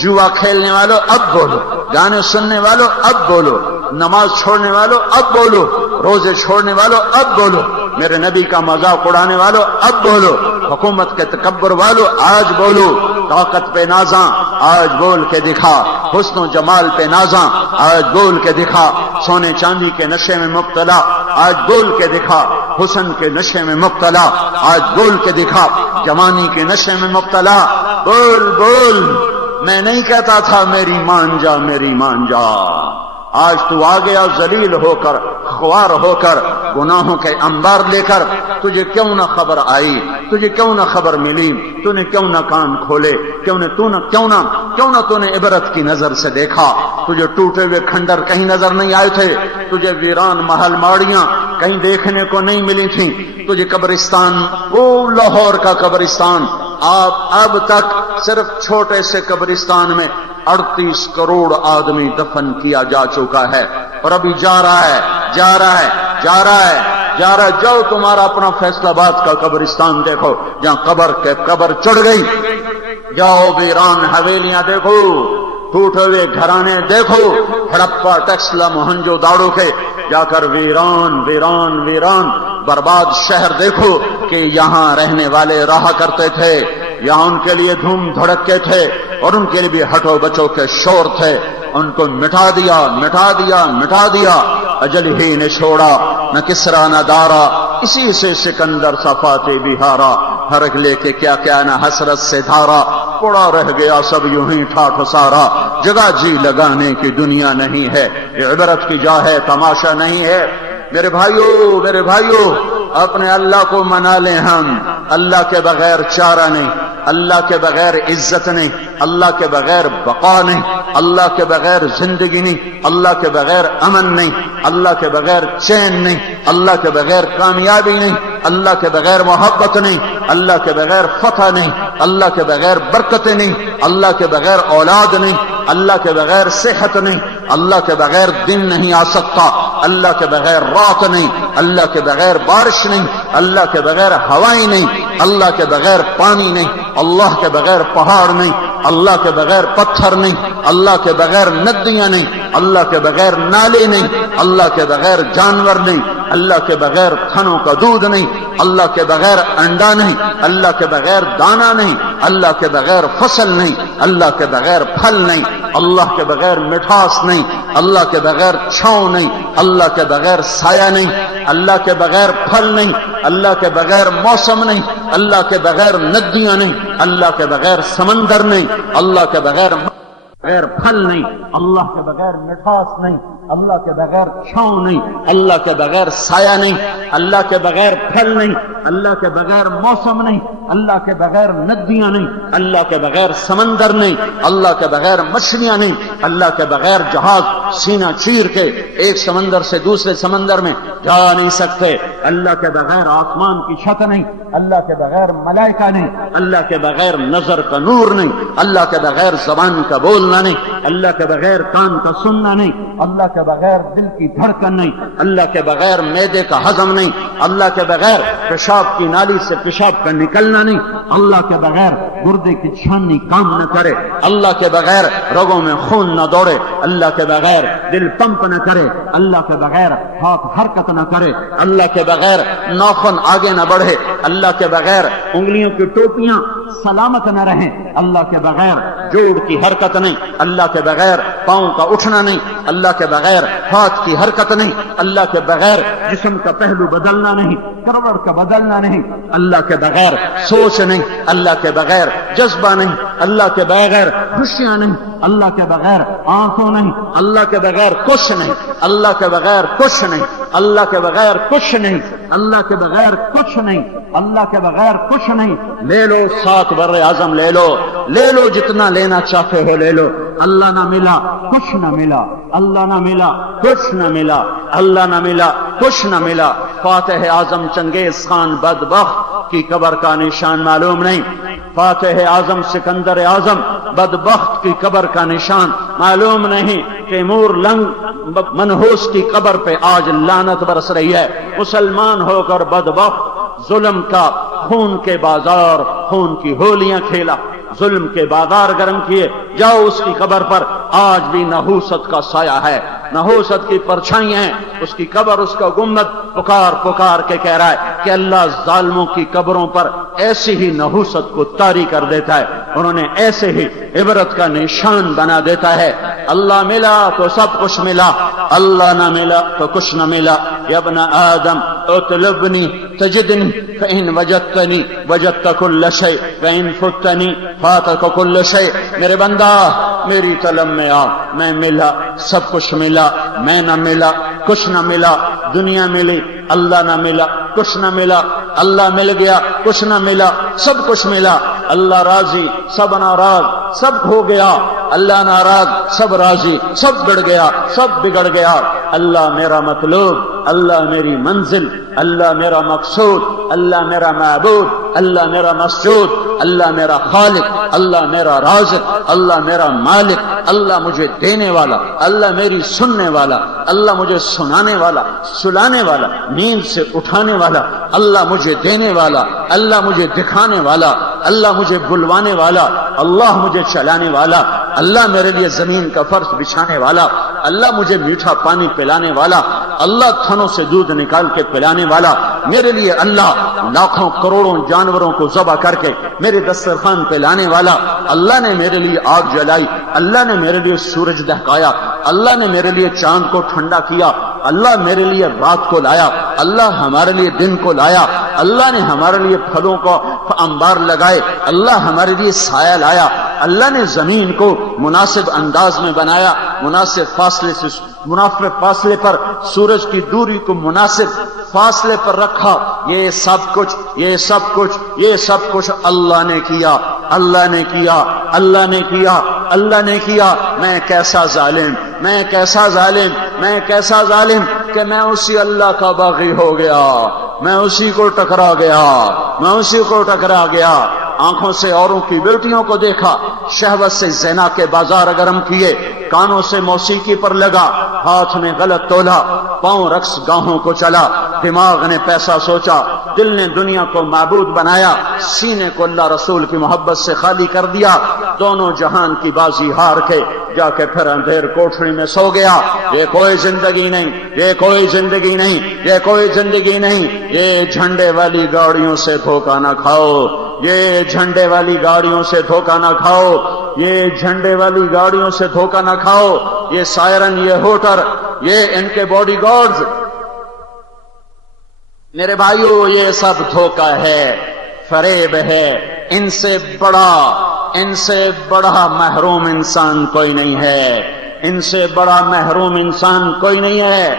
جوا کھیلنے والوں اب بولو، گانے سننے والوں اب بولو، نماز چھوڑنے والوں اب بولو، روزے چھوڑنے والوں اب بولو، میرے نبی کا مذاق اڑانے والوں اب بولو، حکومت کے تکبر والوں آج بولو، طاقت پہ نازاں آج بول کے دکھا، حسن و جمال پہ نازاں آج بول کے دکھا، سونے چاندی کے نشے میں مبتلا آج بول کے دکھا، حسن کے نشے میں مبتلا آج بول کے دکھا، جوانی کے نشے میں مبتلا، بول بول، میں نہیں کہتا تھا میری مان جا میری مان جا، آج تو آ گیا ذلیل ہو کر، خوار ہو کر، گناہوں کے انبار لے کر، تجھے کیوں نہ خبر آئی، تجھے کیوں نہ خبر ملی، تو نے کیوں نہ کان کھولے، کیوں نہ تو نے عبرت کی نظر سے دیکھا، تجھے ٹوٹے ہوئے کھنڈر کہیں نظر نہیں آئے تھے، تجھے ویران محل ماڑیاں کہیں دیکھنے کو نہیں ملی تھیں، تجھے قبرستان، وہ لاہور کا قبرستان، اب تک صرف چھوٹے سے قبرستان میں 38 کروڑ آدمی دفن کیا جا چکا ہے، اور ابھی جا رہا ہے۔ جاؤ تمہارا اپنا فیصل آباد کا قبرستان دیکھو جہاں قبر چڑھ گئی، جاؤ ویران حویلیاں دیکھو، ٹوٹے ہوئے گھرانے دیکھو، ہڑپا ٹیکسلا موہنجو داڑو کے جا کر ویران برباد شہر دیکھو کہ یہاں رہنے والے رہا کرتے تھے، یہاں ان کے لیے دھوم دھڑکے تھے، اور ان کے لیے بھی ہٹو بچوں کے شور تھے، ان کو مٹا دیا، اجل ہی نے چھوڑا، نہ کسرا نہ دارا، اسی سے سکندر صفات بہارا، ہرگ لے کے کیا کیا نہ حسرت سے دھارا، پڑا رہ گیا سب یوں ہی ٹھاٹھ سارا، جگہ جی لگانے کی دنیا نہیں ہے، یہ عبرت کی جا ہے تماشا نہیں ہے۔ میرے بھائیو اپنے اللہ کو منا لیں ہم، اللہ کے بغیر چارہ نہیں، اللہ کے بغیر عزت نہیں، اللہ کے بغیر بقا نہیں، اللہ کے بغیر زندگی نہیں، اللہ کے بغیر امن نہیں، اللہ کے بغیر چین نہیں، اللہ کے بغیر کامیابی نہیں، اللہ کے بغیر محبت نہیں، اللہ کے بغیر فتح نہیں، اللہ کے بغیر برکتیں نہیں، اللہ کے بغیر اولاد نہیں، اللہ کے بغیر صحت نہیں، اللہ کے بغیر دن نہیں آ سکتا، اللہ کے بغیر رات نہیں، اللہ کے بغیر بارش نہیں، اللہ کے بغیر ہوائیں نہیں، اللہ کے بغیر پانی نہیں، اللہ کے بغیر پہاڑ نہیں، اللہ کے بغیر پتھر نہیں، اللہ کے بغیر ندیاں نہیں، اللہ کے بغیر نالے نہیں، اللہ کے بغیر جانور نہیں، اللہ کے بغیر تھنوں کا دودھ نہیں، اللہ کے بغیر انڈا نہیں، اللہ کے بغیر دانا نہیں، اللہ کے بغیر فصل نہیں، اللہ کے بغیر پھل نہیں، اللہ کے بغیر مٹھاس نہیں، اللہ کے بغیر چھاؤں نہیں، اللہ کے بغیر سایہ نہیں، اللہ کے بغیر پھل نہیں، اللہ کے بغیر موسم نہیں، اللہ کے بغیر ندیاں نہیں، اللہ کے بغیر سمندر نہیں، اللہ کے بغیر پھل نہیں، اللہ کے بغیر مٹھاس نہیں، اللہ کے بغیر چھاؤں نہیں، اللہ کے بغیر سایہ نہیں، اللہ کے بغیر پھل نہیں، اللہ کے بغیر موسم نہیں، اللہ کے بغیر ندیاں نہیں، اللہ کے بغیر سمندر نہیں، اللہ کے بغیر مچھلیاں نہیں، اللہ کے بغیر جہاز سینہ چیر کے ایک سمندر سے دوسرے سمندر میں جا نہیں سکتے، اللہ کے بغیر آسمان کی چھت نہیں، اللہ کے بغیر ملائکہ نہیں، اللہ کے بغیر نظر کا نور نہیں، اللہ کے بغیر زبان کا بولنا نہیں، اللہ کے بغیر کان کا سننا نہیں، اللہ کے بغیر دل کی دھڑکن نہیں، اللہ کے بغیر معدے کا ہضم نہیں، اللہ کے بغیر پیشاب کی نالی سے پیشاب کا نکلنا نہیں، اللہ کے بغیر گردے کی چھاننی کام نہ کرے، اللہ کے بغیر رگوں میں خون نہ دوڑے، اللہ کے بغیر دل پمپ نہ کرے، اللہ کے بغیر ہاتھ حرکت نہ کرے، اللہ کے بغیر ناخن آگے نہ بڑھے، اللہ کے بغیر انگلیوں کی ٹوپیاں سلامت نہ رہیں، اللہ کے بغیر جوڑ کی حرکت نہیں، اللہ کے بغیر پاؤں کا اٹھنا نہیں، اللہ کے بغیر ہاتھ کی حرکت نہیں، اللہ کے بغیر جسم کا پہلو بدلنا نہیں، کروڑ کا بدلنا نہیں، اللہ کے بغیر سوچ نہیں، اللہ کے بغیر جذبہ نہیں، اللہ کے بغیر خوشیاں نہیں، اللہ کے بغیر آنکھوں نہیں، اللہ کے بغیر کچھ نہیں، اللہ کے بغیر کچھ نہیں، اللہ کے بغیر کچھ نہیں، اللہ کے بغیر کچھ نہیں، اللہ کے بغیر کچھ نہیں۔ لے لو 7 بر اعظم، لے لو جتنا لینا چاہتے ہو لے لو، اللہ نہ ملا کچھ نہ ملا، اللہ نہ ملا کچھ نہ ملا، اللہ نہ ملا کچھ نہ ملا۔ فاتح اعظم چنگیز خان بدبخت کی قبر کا نشان معلوم نہیں، فاتح اعظم سکندر اعظم بدبخت کی قبر کا نشان معلوم نہیں۔ تیمور لنگ منحوس کی قبر پہ آج لعنت برس رہی ہے، مسلمان ہو کر بدبخت ظلم کا خون کے بازار، خون کی ہولیاں کھیلا، ظلم کے بازار گرم کیے، جاؤ اس کی قبر پر، آج بھی نحوست کا سایہ ہے، نحوست کی پرچھائیاں ہیں، اس کی قبر، اس کا گنبد پکار پکار کے کہہ رہا ہے کہ اللہ ظالموں کی قبروں پر ایسی ہی نحوست کو طاری کر دیتا ہے، انہوں نے ایسے ہی عبرت کا نشان بنا دیتا ہے۔ اللہ ملا تو سب کچھ ملا، اللہ نہ ملا تو کچھ نہ ملا۔ یا ابن آدم اطلبنی تجدنی فإن وجدتنی وجدت کل شیء وإن فتنی فاتک کل شیء۔ میرے بندہ میری طلب میں آ، میں ملا، سب کچھ ملا، میں نہ ملا کچھ نہ ملا، دنیا ملی اللہ نہ ملا کچھ نہ ملا، اللہ مل گیا کچھ نہ ملا، سب کچھ ملا۔ اللہ راضی سب ناراض، سب ہو گیا، اللہ ناراض سب راضی، سب بڑھ گیا سب بگڑ گیا۔ اللہ میرا مطلوب، اللہ میری منزل، اللہ میرا مقصود، اللہ میرا معبود، اللہ میرا مسجود، اللہ میرا خالق، اللہ میرا رازق، اللہ میرا مالک، اللہ مجھے دینے والا، اللہ میری سننے والا، اللہ مجھے سنانے والا، سلانے والا، نیند سے اٹھانے والا، اللہ مجھے دینے والا، اللہ مجھے دکھانے والا، اللہ مجھے بلوانے والا، اللہ مجھے چلانے والا، اللہ میرے لیے زمین کا فرش بچھانے والا، اللہ مجھے میٹھا پانی پلانے والا، اللہ تھنوں سے دودھ نکال کے پلانے والا، میرے لیے اللہ لاکھوں کروڑوں جانوروں کو ذبح کر کے میرے دسترخوان پہ لانے والا، اللہ نے میرے لیے آگ جلائی، اللہ نے میرے لیے سورج دہکایا، اللہ نے میرے لیے چاند کو ٹھنڈا کیا، اللہ میرے لیے رات کو لایا، اللہ ہمارے لیے دن کو لایا، اللہ نے ہمارے لیے پھلوں کو انبار لگائے، اللہ ہمارے لیے سایہ لایا، اللہ نے زمین کو مناسب انداز میں بنایا، مناسب فاصلے پر سورج کی دوری کو مناسب فاصلے پر رکھا۔ یہ سب کچھ اللہ نے کیا، اللہ نے کیا، اللہ نے کیا، اللہ نے کیا۔ میں کیسا ظالم کہ میں اسی اللہ کا باغی ہو گیا، میں اسی کو ٹکرا گیا، آنکھوں سے اوروں کی بیٹیوں کو دیکھا، شہوت سے زنا کے بازار گرم کیے، کانوں سے موسیقی پر لگا، ہاتھ میں غلط تولا، پاؤں رقص گاہوں کو چلا، دماغ نے پیسہ سوچا، دل نے دنیا کو معبود بنایا، سینے کو اللہ رسول کی محبت سے خالی کر دیا، دونوں جہان کی بازی ہار کے جا کے پھر اندھیر کوٹھری میں سو گیا۔ یہ کوئی زندگی نہیں، یہ کوئی زندگی نہیں، یہ کوئی زندگی نہیں۔ یہ جھنڈے والی گاڑیوں سے دھوکہ نہ کھاؤ، یہ جھنڈے والی گاڑیوں سے دھوکہ نہ کھاؤ، یہ جھنڈے والی گاڑیوں سے دھوکہ نہ کھاؤ۔ یہ سائرن، یہ ہوٹر، یہ ان کے باڈی گارڈز، میرے بھائیو یہ سب دھوکہ ہے، فریب ہے۔ ان سے بڑا محروم انسان کوئی نہیں ہے، ان سے بڑا محروم انسان کوئی نہیں ہے۔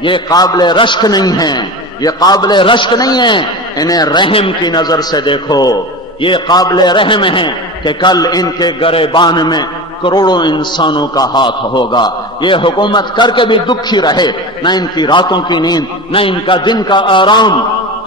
یہ قابل رشک نہیں ہے، یہ قابل رشک نہیں ہے۔ انہیں رحم کی نظر سے دیکھو، یہ قابل رحم ہیں کہ کل ان کے گریبان میں کروڑوں انسانوں کا ہاتھ ہوگا۔ یہ حکومت کر کے بھی دکھی رہے، نہ ان کی راتوں کی نیند، نہ ان کا دن کا آرام،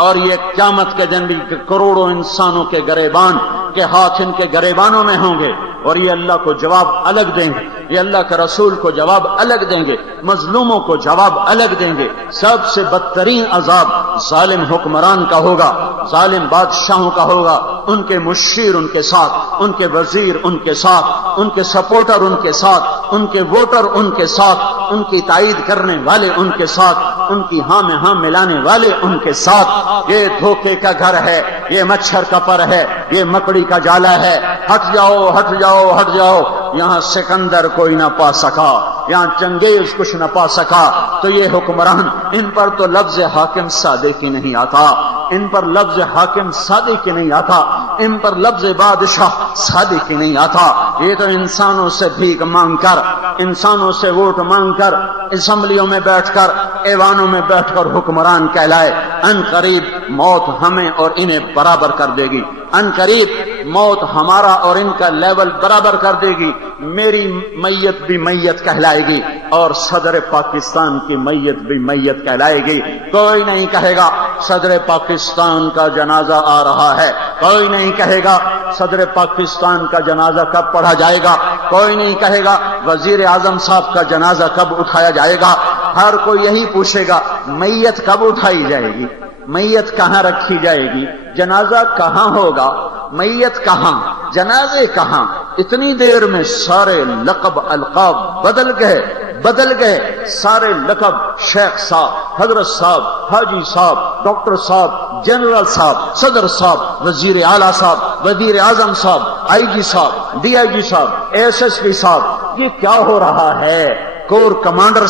اور یہ قیامت کے دن بھی کروڑوں انسانوں کے گریبان کے ہاتھ ان کے گریبانوں میں ہوں گے، اور یہ اللہ کو جواب الگ دیں گے، یہ اللہ کے رسول کو جواب الگ دیں گے، مظلوموں کو جواب الگ دیں گے۔ سب سے بدترین عذاب ظالم حکمران کا ہوگا، ظالم بادشاہوں کا ہوگا، ان کے مشیر ان کے ساتھ، ان کے وزیر ان کے ساتھ، ان کے سپورٹر ان کے ساتھ، ان کے ووٹر ان کے ساتھ، ان کی تائید کرنے والے ان کے ساتھ، ان کی ہاں میں ہاں ملانے والے ان کے ساتھ۔ یہ دھوکے کا گھر ہے، یہ مچھر کا پر ہے، یہ مکڑی کا جالا ہے۔ ہٹ جاؤ، ہٹ جاؤ، ہٹ جاؤ۔ یہاں سکندر کوئی نہ پا سکا، یہاں چنگیز کچھ نہ پا سکا، تو یہ حکمران، ان پر تو لفظ حاکم صادق ہی نہیں آتا، ان پر لفظ حاکم صادق ہی نہیں آتا، ان پر لفظ بادشاہ صادق ہی نہیں آتا۔ یہ تو انسانوں سے بھیک مانگ کر، انسانوں سے ووٹ مانگ کر، اسمبلیوں میں بیٹھ کر، ایوانوں میں بیٹھ کر حکمران کہلائے۔ ان قریب موت ہمیں اور انہیں برابر کر دے گی، ان قریب موت ہمارا اور ان کا لیول برابر کر دے گی۔ میری میت بھی میت کہلائے گی، اور صدر پاکستان کی میت بھی میت کہلائے گی۔ کوئی نہیں کہے گا صدر پاکستان کا جنازہ آ رہا ہے، کوئی نہیں کہے گا صدر پاکستان کا جنازہ کب پڑھا جائے گا، کوئی نہیں کہے گا وزیر اعظم صاحب کا جنازہ کب اٹھایا جائے گا۔ ہر کوئی یہی پوچھے گا میت کب اٹھائی جائے گی، میت کہاں رکھی جائے گی، جنازہ کہاں ہوگا، میت کہاں، جنازے کہاں۔ اتنی دیر میں سارے لقب القاب بدل گئے، سارے لقب شیخ صاحب، حضرت صاحب، حاجی صاحب، ڈاکٹر صاحب، جنرل صاحب، صدر صاحب، وزیر اعلیٰ صاحب، وزیر اعظم صاحب، آئی جی صاحب، ڈی آئی جی صاحب، ایس ایس پی صاحب۔ یہ کیا ہو رہا ہے؟ کور کمانڈر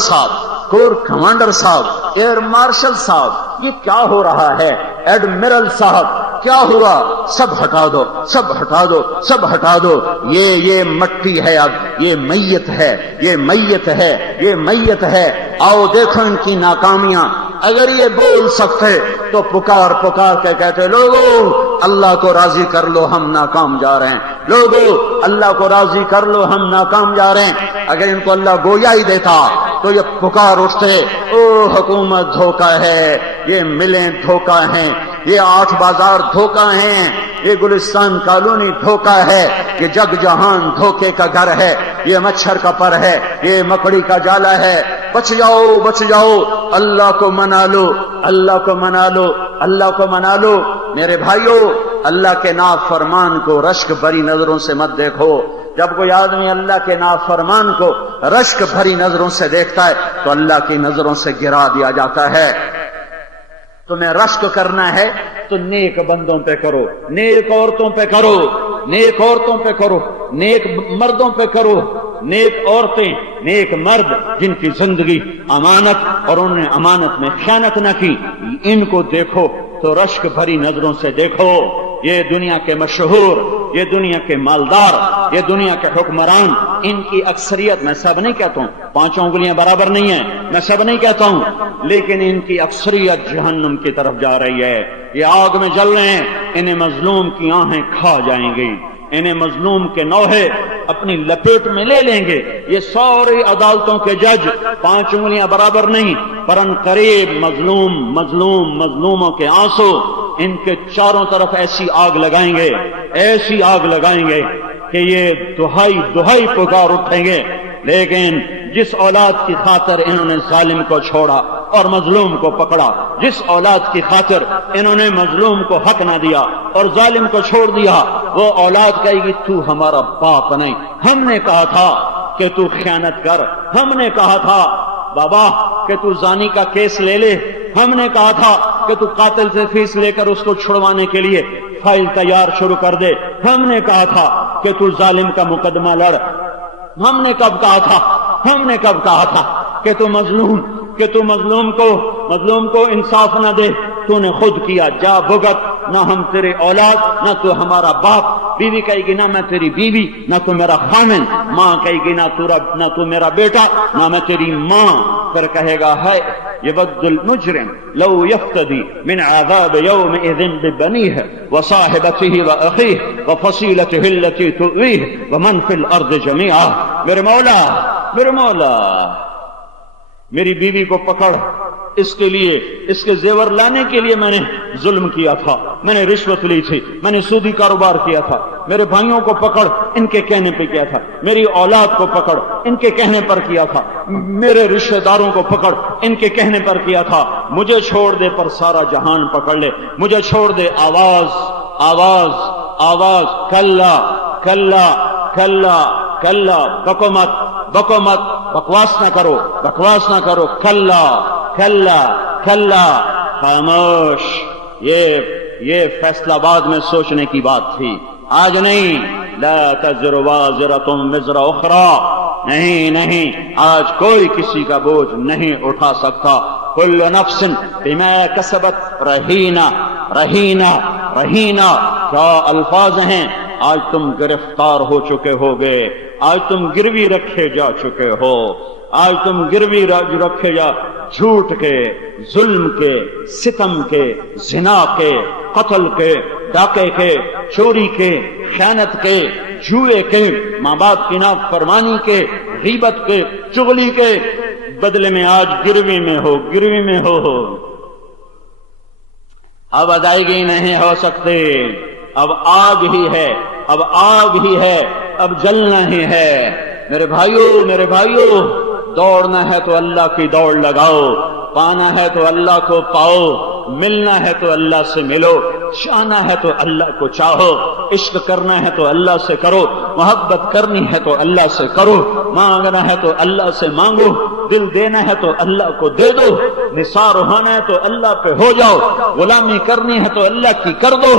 صاحب، ایئر مارشل صاحب، یہ کیا ہو رہا ہے؟ ایڈمرل صاحب، کیا ہوا؟ سب ہٹا دو، سب ہٹا دو، سب ہٹا دو۔ یہ مٹی ہے، اب یہ میت ہے، یہ میت ہے، یہ میت ہے۔ آؤ دیکھو ان کی ناکامیاں۔ اگر یہ بول سکتے تو پکار کے کہتے لوگوں اللہ کو راضی کر لو، ہم ناکام جا رہے ہیں، لوگوں اللہ کو راضی کر لو، ہم ناکام جا رہے ہیں۔ اگر ان کو اللہ گویا ہی دیتا تو یہ پکار اٹھتے، او حکومت دھوکہ ہے، یہ ملیں دھوکہ ہیں، یہ 8 بازار دھوکہ ہیں، یہ گلستان کالونی دھوکہ ہے، یہ جگ جہان دھوکے کا گھر ہے، یہ مچھر کا پر ہے، یہ مکڑی کا جالا ہے۔ بچ جاؤ، بچ جاؤ، اللہ کو منا لو، اللہ کو منا لو، اللہ کو منا لو۔ میرے بھائیو، اللہ کے نافرمان کو رشک بھری نظروں سے مت دیکھو۔ جب کوئی آدمی اللہ کے نافرمان کو رشک بھری نظروں سے دیکھتا ہے تو اللہ کی نظروں سے گرا دیا جاتا ہے۔ تمہیں رشک کرنا ہے تو نیک بندوں پہ کرو، نیک عورتوں پہ کرو، نیک عورتوں پہ کرو، نیک مردوں پہ کرو، نیک عورتیں، نیک مرد جن کی زندگی امانت اور انہوں نے امانت میں خیانت نہ کی، ان کو دیکھو تو رشک بھری نظروں سے دیکھو۔ یہ دنیا کے مشہور، یہ دنیا کے مالدار، یہ دنیا کے حکمران، ان کی اکثریت، میں سب نہیں کہتا ہوں، 5 انگلیاں برابر نہیں ہیں، میں سب نہیں کہتا ہوں، لیکن ان کی اکثریت جہنم کی طرف جا رہی ہے۔ یہ آگ میں جل رہے ہیں، انہیں مظلوم کی آہیں کھا جائیں گی، انہیں مظلوم کے نوحے اپنی لپیٹ میں لے لیں گے۔ یہ ساری عدالتوں کے جج 5 انگلیاں برابر نہیں، پر ان قریب مظلوموں کے آنسو ان کے چاروں طرف ایسی آگ لگائیں گے، ایسی آگ لگائیں گے کہ یہ دہائی پکار اٹھیں گے۔ لیکن جس اولاد کی خاطر انہوں نے ظالم کو چھوڑا اور مظلوم کو پکڑا، جس اولاد کی خاطر انہوں نے مظلوم کو حق نہ دیا اور ظالم کو چھوڑ دیا، وہ اولاد کہے گی تو ہمارا باپ نہیں، ہم نے کہا تھا کہ تو خیانت کر، ہم نے کہا تھا بابا کہ تو زانی کا کیس لے لے، ہم نے کہا تھا کہ تو قاتل سے فیس لے کر اس کو چھڑوانے کے لیے فائل تیار شروع کر دے، ہم نے کہا تھا کہ تو ظالم کا مقدمہ لڑ، ہم نے کب کہا تھا کہ تو مظلوم کو انصاف نہ دے، تو نے خود کیا، جا بھگت، نہ ہم تیرے اولاد، نہ تو ہمارا باپ۔ بیوی کہے گی نہ میں تیری بیوی، نہ تو میرا خامن، ماں کہے گی نہ تو میرا بیٹا، نہ میں تیری ماں۔ پھر کہے گا ہے یود المجرم لو یفتدی من عذاب یومئذ ببنیہ وصاحبتہ واخیہ وفصیلتہ التی تؤویہ ومن فی الارض جمیعا۔ میرے مولا میری بیوی کو پکڑ، اس کے لیے، اس کے زیور لانے کے لیے میں نے ظلم کیا تھا، میں نے رشوت لی تھی، میں نے سودی کاروبار کیا تھا، میرے بھائیوں کو پکڑ، ان کے کہنے پہ کیا تھا، میری اولاد کو پکڑ، ان کے کہنے پر کیا تھا، میرے رشتہ داروں کو پکڑ، ان کے کہنے پر کیا تھا، مجھے چھوڑ دے پر سارا جہان پکڑ لے، مجھے چھوڑ دے، آواز کلا کلا کلا کلا، بکو مت، بکواس نہ کرو، کلا کلا کلا، خاموش۔ یہ فیصلہ بعد میں سوچنے کی بات تھی، آج نہیں۔ لا تزر وازرۃ وزر اخری، نہیں، آج کوئی کسی کا بوجھ نہیں اٹھا سکتا۔ کل نفس بما کسبت رہینہ، کیا الفاظ ہیں! آج تم گرفتار ہو چکے ہوگے، آج تم گروی رکھے جا چکے ہو، آج تم گروی رکھے جا جھوٹ کے، ظلم کے، ستم کے، زنا کے، قتل کے، ڈاکے کے، چوری کے، خیانت کے، جوئے کے، ماں باپ کی نافرمانی کے، غیبت کے، چغلی کے بدلے میں آج گروی میں ہو۔ اب ادائیگی نہیں ہو سکتے، اب آگ ہی ہے، اب جلنا ہی ہے۔ میرے بھائیو، دوڑنا ہے تو اللہ کی دوڑ لگاؤ، پانا ہے تو اللہ کو پاؤ، ملنا ہے تو اللہ سے ملو، چاہنا ہے تو اللہ کو چاہو، عشق کرنا ہے تو اللہ سے کرو، محبت کرنی ہے تو اللہ سے کرو، مانگنا ہے تو اللہ سے مانگو، دل دینا ہے تو اللہ کو دے دو، نثار ہونا ہے تو اللہ پہ ہو جاؤ، غلامی کرنی ہے تو اللہ کی کر دو،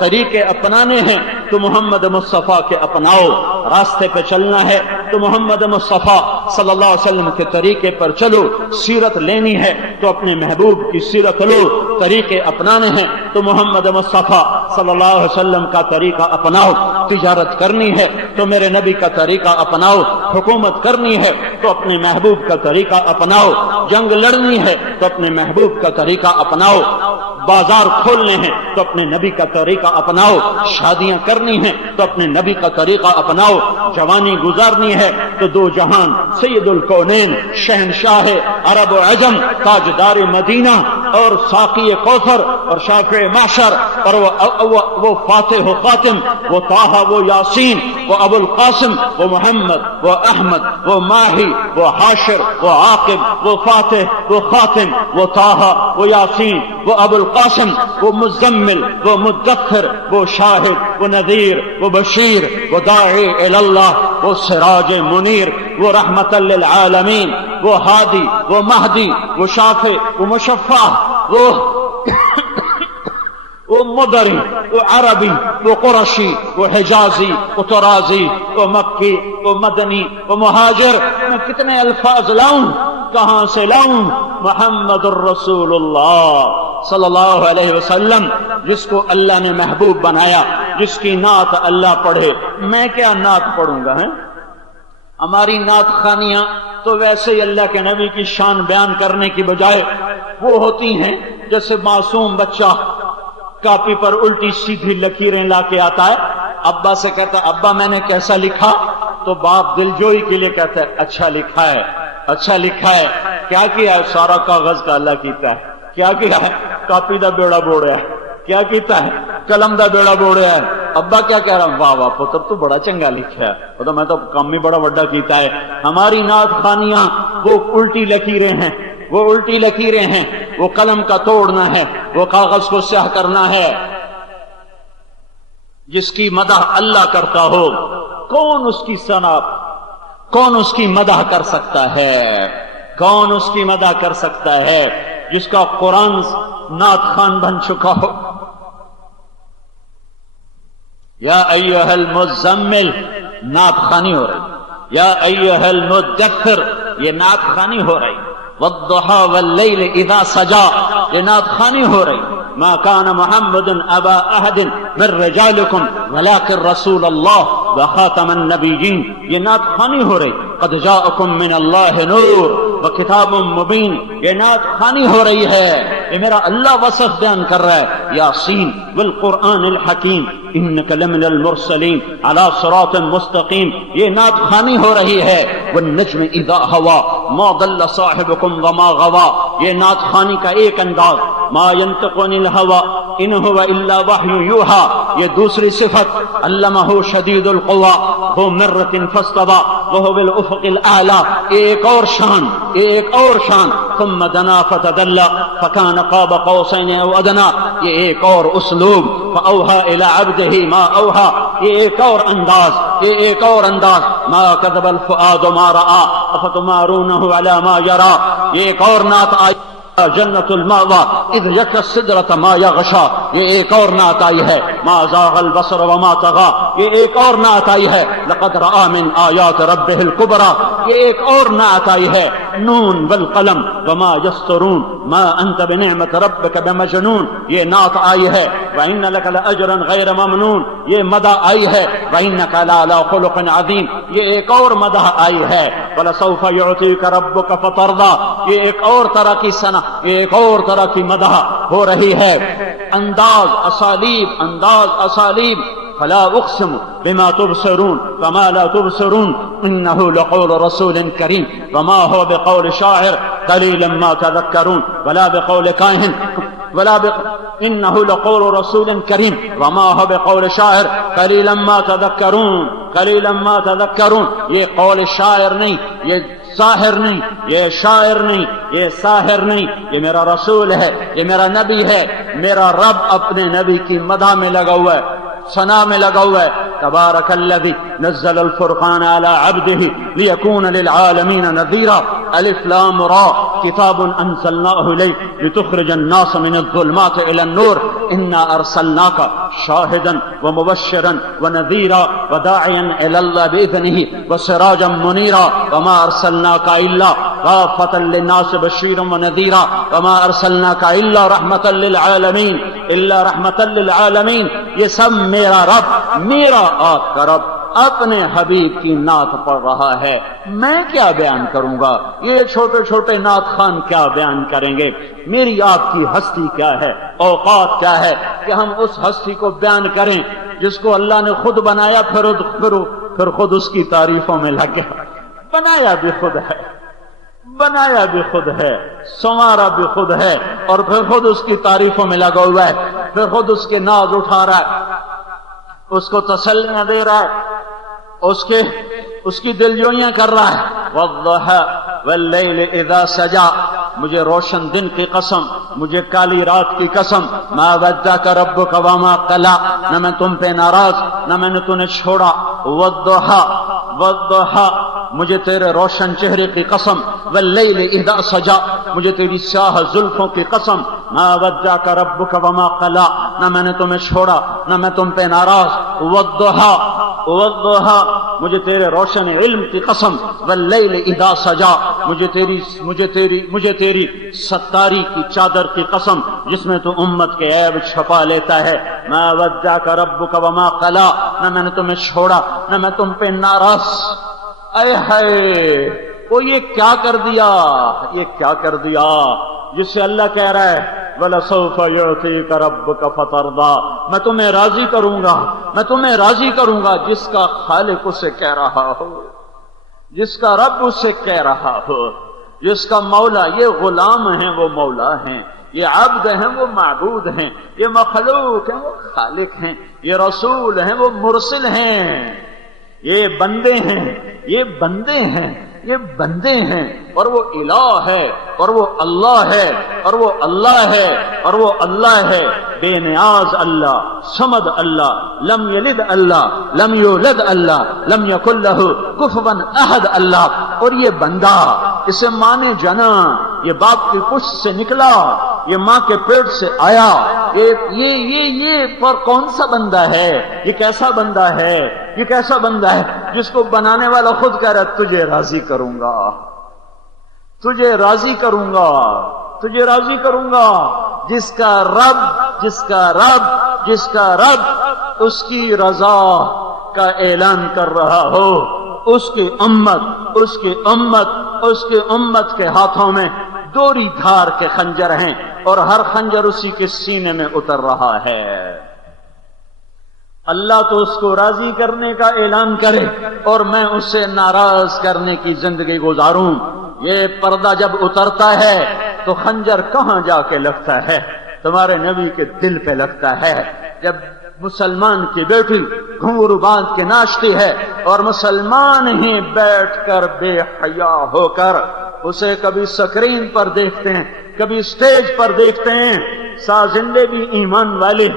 طریقے اپنانے ہیں تو محمد مصطفیٰ کے اپناؤ، راستے پہ چلنا ہے تو محمد مصطفیٰ صلی اللہ علیہ وسلم کے طریقے پر چلو، سیرت لینی ہے تو اپنے محبوب کی سیرت لو، طریقے اپنانے ہیں تو محمد مصطفیٰ صلی اللہ علیہ وسلم کا طریقہ اپناؤ، تجارت کرنی ہے تو میرے نبی کا طریقہ اپناؤ، حکومت کرنی ہے تو اپنے محبوب کا طریقہ اپناؤ، جنگ لڑنی ہے تو اپنے محبوب کا طریقہ اپناؤ، بازار کھولنے ہیں تو اپنے نبی کا طریقہ اپناؤ، شادیاں کرنی ہیں تو اپنے نبی کا طریقہ اپناؤ، جوانی گزارنی ہے تو دو جہان سید الکونین، شہنشاہ عرب و عجم، تاجدار مدینہ اور ساقی کوثر اور شافع محشر، اور وہ فاتح و خاتم، وہ طٰہٰ، وہ یاسین، وہ ابو القاسم، وہ محمد، وہ احمد، وہ ماہی، وہ حاشر، وہ عاقب، وہ فاتح، وہ خاتم، وہ طٰہٰ، وہ یاسین، وہ ابو القاسم، وہ مزمل، وہ مدثر، وہ شاہد، وہ نذیر، وہ بشیر، وہ داعی الی اللہ، وہ سراج منیر، وہ رحمت للعالمین، وہ ہادی، وہ مہدی، وہ شافع، وہ مشفع، وہ مدری، وہ عربی، وہ قرشی، وہ حجازی، وہ طرازی، وہ مکی، وہ مدنی، وہ مہاجر، میں کتنے الفاظ لاؤں، کہاں سے لاؤں؟ محمد الرسول اللہ صلی اللہ علیہ وسلم، جس کو اللہ نے محبوب بنایا، جس کی نعت اللہ پڑھے، میں کیا نعت پڑھوں گا؟ ہماری نعت خانیاں تو ویسے ہی اللہ کے نبی کی شان بیان کرنے کی بجائے وہ ہوتی ہیں جیسے معصوم بچہ کاپی پر الٹی سیدھی لکیریں لا کے آتا ہے، ابا سے کہتا ہے ابا میں نے کیسا لکھا؟ تو باپ دلجوئی کے لیے کہتا ہے اچھا لکھا ہے، اچھا لکھا ہے۔ کیا کیا ہے؟ سارا کاغذ کا اللہ کیتا ہے۔ کیا کیا ہے؟ کاپی دا بیڑا بوڑیا ہے۔ کیا کیتا ہے؟ قلم دا بیڑا بوڑیا ہے۔ ابا کیا کہہ رہا ہوں؟ واہ واہ پتر تو بڑا چنگا لکھا ہے، وہ تو میں تو کام بھی بڑا بڑا کیتا ہے۔ ہماری نعت خانیاں وہ الٹی لکیریں ہیں، وہ الٹی لکیریں ہیں، وہ قلم کا توڑنا ہے، وہ کاغذ کو سیاہ کرنا ہے۔ جس کی مدح اللہ کرتا ہو، کون اس کی ثنا، کون اس کی مدح کر سکتا ہے؟ کون اس کی مدح کر سکتا ہے؟ جس کا قرآن نعت خان بن چکا ہو۔ یا ایھا المزمل نعت خانی ہو رہی، یا ایھا المدثر یہ نعت خانی ہو رہی، والضحى واللیل اذا سجا یہ نعت خانی ہو رہی۔ ما كان محمد ابا احد من رجالكم ولكن رسول الله وخاتم النبيين یہ نعت خانی ہو رہی۔ قد جاءكم من الله نور وكتاب مبين یہ نعت خانی ہو رہی ہے۔ یہ میرا اللہ وصف بیان کر رہا ہے، یاسین والقرآن الحکیم انک لمن المرسلین علی صراط مستقیم یہ نعت خانی ہو رہی ہے۔ والنجم اذا ہوا ما ضل صاحبکم وما غوا یہ نعت خانی کا ایک انداز۔ ما ينطق عن الهوى ان هو الا وحی یوحى یہ دوسری صفت۔ علمہ شدید القوى ذو مرۃ فاستوى وهو بالافق الاعلى ایک اور شان، ایک اور شان۔ ثم دنا فتدلى فكان قاب قوسين او ادنى یہ ایک اور اسلوب۔ فاوحى الى عبده ما اوحى یہ ایک اور انداز، یہ ایک اور انداز۔ ما كذب الفؤاد ما راى افتمارونه على ما يرى یہ ایک اور نعت آئی۔ جنت المأوى اذ يغشى السدرة ما يغشى یہ ایک اور نعت آئی ہے۔ ما زاغ البصر وما طغى یہ ایک اور نعت آئی ہے۔ لقد رأى من آیات ربه الكبرى یہ ایک اور نعت آئی ہے۔ نون والقلم وما يسطرون ما انت بنعمت ربك بمجنون یہ نعت آئی ہے۔ وان لك لاجرا غیر ممنون یہ مدح آئی ہے۔ وانك لعلى خلق عظیم یہ ایک اور مدح آئی ہے۔ ولسوف يعطيك ربك فترضى یہ ایک اور طرح کی ثنا، ایک اور طرح کی مدح ہو رہی ہے۔ انداز اسالیب، انداز اسالیب۔ فلا اقسم بما تبصرون فما لا تبصرون انه لقول رسول کریم وما هو بقول شاعر قلیلا ما تذکرون ولا بقول کاہن انه لقول رسول کریم وما هو بقول شاعر قلیلا ما تذکرون قلیلا ما تذکرون یہ قول شاعر نہیں، یہ ساحر نہیں، یہ شاعر نہیں، یہ ساحر نہیں، یہ میرا رسول ہے، یہ میرا نبی ہے۔ میرا رب اپنے نبی کی مدح میں لگا ہوا ہے، ثنا میں لگا ہوا ہے۔ تبارک الذی نزل الفرقان علی عبده لیکون للعالمین نذیرا الف لام را کتاب انزلناه الیک لتخرج الناس من الظلمات الى النور انا ارسلناک شاہدا ومبشرا ونذیرا وداعیا الى اللہ باذنہ وسراجا منیرا وما ارسلناک الا کافۃ للناس بشیرا ونذیرا وما ارسلناک الا رحمۃ للعالمین الا رحمۃ للعالمین۔ یہ سب میرا رب، میرا آپ کا رب اپنے حبیب کی نعت پڑھ رہا ہے۔ میں کیا بیان کروں گا؟ یہ چھوٹے چھوٹے نعت خان کیا بیان کریں گے؟ میری آپ کی ہستی کیا ہے، اوقات کیا ہے کہ ہم اس ہستی کو بیان کریں جس کو اللہ نے خود بنایا، پھر خود اس کی تعریفوں میں لگ گیا۔ بنایا بھی خود ہے، بنایا بھی خود ہے، سنوارا بھی خود ہے، اور پھر خود اس کی تعریفوں میں لگا ہوا ہے، پھر خود اس کے ناز اٹھا رہا ہے، اس کو تسلیاں دے رہا ہے، اس کی دلجوئیاں کر رہا ہے۔ والضحى واللیل اذا سجا مجھے روشن دن کی قسم، مجھے کالی رات کی قسم۔ ما ودعك ربك وما قلى نہ میں تم پہ ناراض نہ میں نے تمہیں چھوڑا۔ والضحى مجھے تیرے روشن چہرے کی قسم، واللیل اذا سجا مجھے تیری سیاہ زلفوں کی قسم۔ ما ودعک ربک وما قلا، نہ میں نے تمہیں چھوڑا نہ میں تم پہ ناراض، والضحا والضحا مجھے تیرے روشن علم کی قسم، واللیل اذا سجا مجھے تیری ستاری کی چادر کی قسم جس میں تو امت کے عیب چھپا لیتا ہے، ما ودعک ربک وما قلا، نہ میں نے تمہیں چھوڑا نہ میں تم پہ ناراض۔ اے ہائے وہ یہ کیا کر دیا، یہ کیا کر دیا جس سے اللہ کہہ رہا ہے وَلَسَوْفَ يُعْطِيكَ رَبُّكَ فَتَرْضَىٰ، میں تمہیں راضی کروں گا، میں تمہیں راضی کروں گا، جس کا خالق اسے کہہ رہا ہو، جس کا رب اسے کہہ رہا ہو، جس کا مولا، یہ غلام ہیں وہ مولا ہیں، یہ عبد ہیں وہ معبود ہیں، یہ مخلوق ہیں وہ خالق ہیں، یہ رسول ہیں وہ مرسل ہیں، یہ بندے ہیں، یہ بندے ہیں، یہ بندے ہیں، اور وہ الہ ہے، اور وہ اللہ ہے، اور وہ اللہ ہے، اور وہ اللہ ہے، بے نیاز اللہ، صمد اللہ، لم یلد اللہ، لم یولد اللہ، لم یکن لہ کفوا احد اللہ۔ اور یہ بندہ، اسے ماں نے جنا، یہ باپ کی پشت سے نکلا، یہ ماں کے پیٹ سے آیا، یہ پر کون سا بندہ ہے، یہ کیسا بندہ ہے، یہ کیسا بندہ ہے جس کو بنانے والا خود کہہ رہا ہے تجھے راضی کروں گا، تجھے راضی کروں گا، تجھے راضی کروں گا، جس کا رب اس کی رضا کا اعلان کر رہا ہو، اس کی امت کے ہاتھوں میں دوری دھار کے خنجر ہیں، اور ہر خنجر اسی کے سینے میں اتر رہا ہے۔ اللہ تو اس کو راضی کرنے کا اعلان کرے اور میں اسے ناراض کرنے کی زندگی گزاروں۔ یہ پردہ جب اترتا ہے تو خنجر کہاں جا کے لگتا ہے؟ تمہارے نبی کے دل پہ لگتا ہے۔ جب مسلمان کی بیٹی گھنگرو باندھ کے ناچتی ہے اور مسلمان ہی بیٹھ کر بے حیا ہو کر اسے کبھی سکرین پر دیکھتے ہیں، کبھی اسٹیج پر دیکھتے ہیں، سازندے بھی ایمان والے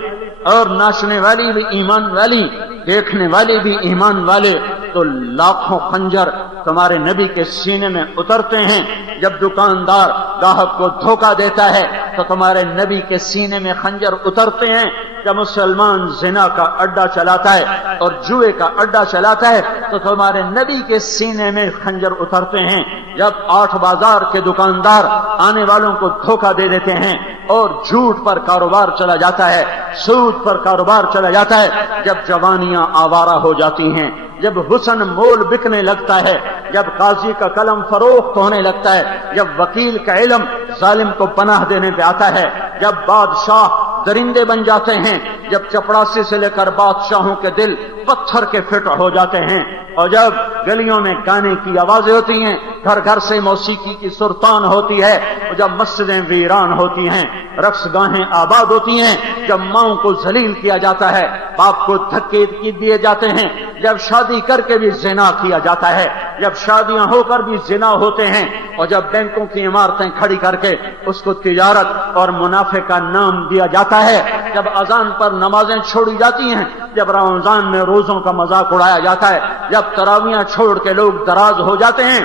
اور ناچنے والی بھی ایمان والی، دیکھنے والے بھی ایمان والے، تو لاکھوں خنجر تمہارے نبی کے سینے میں اترتے ہیں۔ جب دکاندار گاہک کو دھوکہ دیتا ہے تو تمہارے نبی کے سینے میں خنجر اترتے ہیں۔ جب مسلمان زنا کا اڈا چلاتا ہے اور جوئے کا اڈا چلاتا ہے تو تمہارے نبی کے سینے میں خنجر اترتے ہیں۔ جب 8 بازار کے دکاندار آنے والوں کو دھوکہ دے دیتے ہیں اور جھوٹ پر کاروبار چلا جاتا ہے، سود پر کاروبار چلا جاتا ہے، جب جوانیاں آوارہ ہو جاتی ہیں، جب حسن مول بکنے لگتا ہے، جب قاضی کا قلم فروخت ہونے لگتا ہے، جب وکیل کا علم ظالم کو پناہ دینے پہ آتا ہے، جب بادشاہ درندے بن جاتے ہیں، جب چپڑاسی سے لے کر بادشاہوں کے دل پتھر کے فٹ ہو جاتے ہیں، اور جب گلیوں میں گانے کی آوازیں ہوتی ہیں، گھر گھر سے موسیقی کی سرتان ہوتی ہے، اور جب مسجدیں ویران ہوتی ہیں، رقص گاہیں آباد ہوتی ہیں، جب ماؤں کو ذلیل کیا جاتا ہے، باپ کو دھکے دیے جاتے ہیں، جب شادی کر کے بھی زنا کیا جاتا ہے، جب شادیاں ہو کر بھی زنا ہوتے ہیں، اور جب بینکوں کی عمارتیں کھڑی کر کے اس کو تجارت اور منافع کا نام دیا جاتا ہے، جب اذان پر نمازیں چھوڑی جاتی ہیں، جب رمضان میں روزوں کا مذاق اڑایا جاتا ہے، جب تراویاں چھوڑ کے لوگ دراز ہو جاتے ہیں،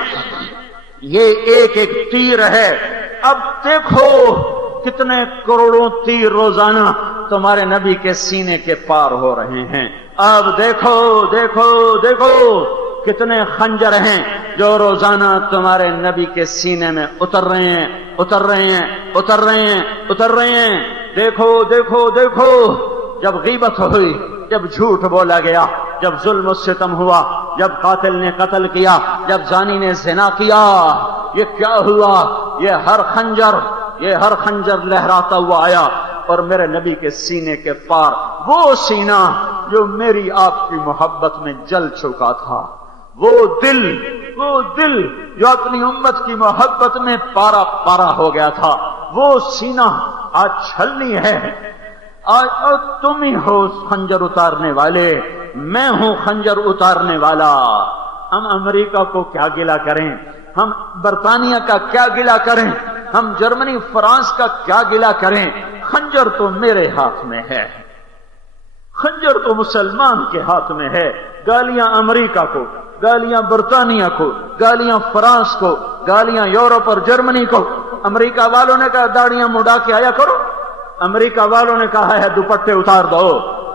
یہ ایک ایک تیر ہے۔ اب دیکھو کتنے کروڑوں تیر روزانہ تمہارے نبی کے سینے کے پار ہو رہے ہیں۔ اب دیکھو دیکھو دیکھو کتنے خنجر ہیں جو روزانہ تمہارے نبی کے سینے میں اتر رہے ہیں، اتر رہے ہیں، اتر رہے ہیں، اتر رہے ہیں۔ دیکھو دیکھو دیکھو، جب غیبت ہوئی، جب جھوٹ بولا گیا، جب ظلم و ستم ہوا، جب قاتل نے قتل کیا، جب زانی نے زنا کیا، یہ کیا ہوا؟ یہ ہر خنجر لہراتا ہوا آیا اور میرے نبی کے سینے کے پار وہ سینہ جو میری آپ کی محبت میں جل چکا تھا، وہ دل جو اپنی امت کی محبت میں پارا پارا ہو گیا تھا، وہ سینہ آج چھلنی ہے۔ آج تم ہی ہو خنجر اتارنے والے، میں ہوں خنجر اتارنے والا۔ ہم امریکہ کو کیا گلہ کریں، ہم برطانیہ کا کیا گلہ کریں، ہم جرمنی فرانس کا کیا گلہ کریں؟ خنجر تو میرے ہاتھ میں ہے، خنجر تو مسلمان کے ہاتھ میں ہے۔ گالیاں امریکہ کو، گالیاں برطانیہ کو، گالیاں فرانس کو، گالیاں یورپ اور جرمنی کو، امریکہ والوں نے کہا داڑیاں مڈا کے آیا کرو، امریکہ والوں نے کہا ہے دوپٹے اتار دو،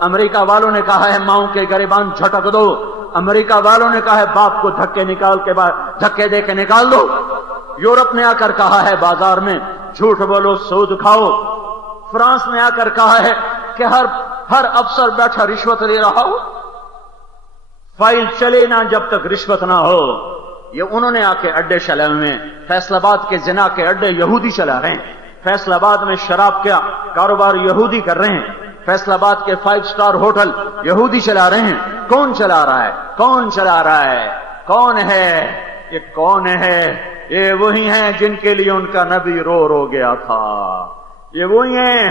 امریکہ والوں نے کہا ہے ماؤں کے گریبان جھٹک دو، امریکہ والوں نے کہا ہے باپ کو دھکے دے کے نکال دو، یورپ نے آ کر کہا ہے بازار میں جھوٹ بولو سود کھاؤ، فرانس نے آ کر کہا ہے کہ ہر افسر بیٹھا رشوت لے رہا ہو، فائل چلے نہ جب تک رشوت نہ ہو۔ یہ انہوں نے آ کے اڈے چلے ہوئے ہیں، فیصل آباد کے زنا کے اڈے یہودی چلا رہے ہیں، فیصل آباد میں شراب کا کاروبار یہودی کر رہے ہیں، فیصل آباد کے 5 سٹار ہوٹل یہودی چلا رہے ہیں۔ کون چلا رہا ہے؟ کون چلا رہا ہے؟ کون ہے یہ؟ کون ہے یہ؟ وہی ہیں جن کے لیے ان کا نبی رو رو گیا تھا، یہ وہی ہیں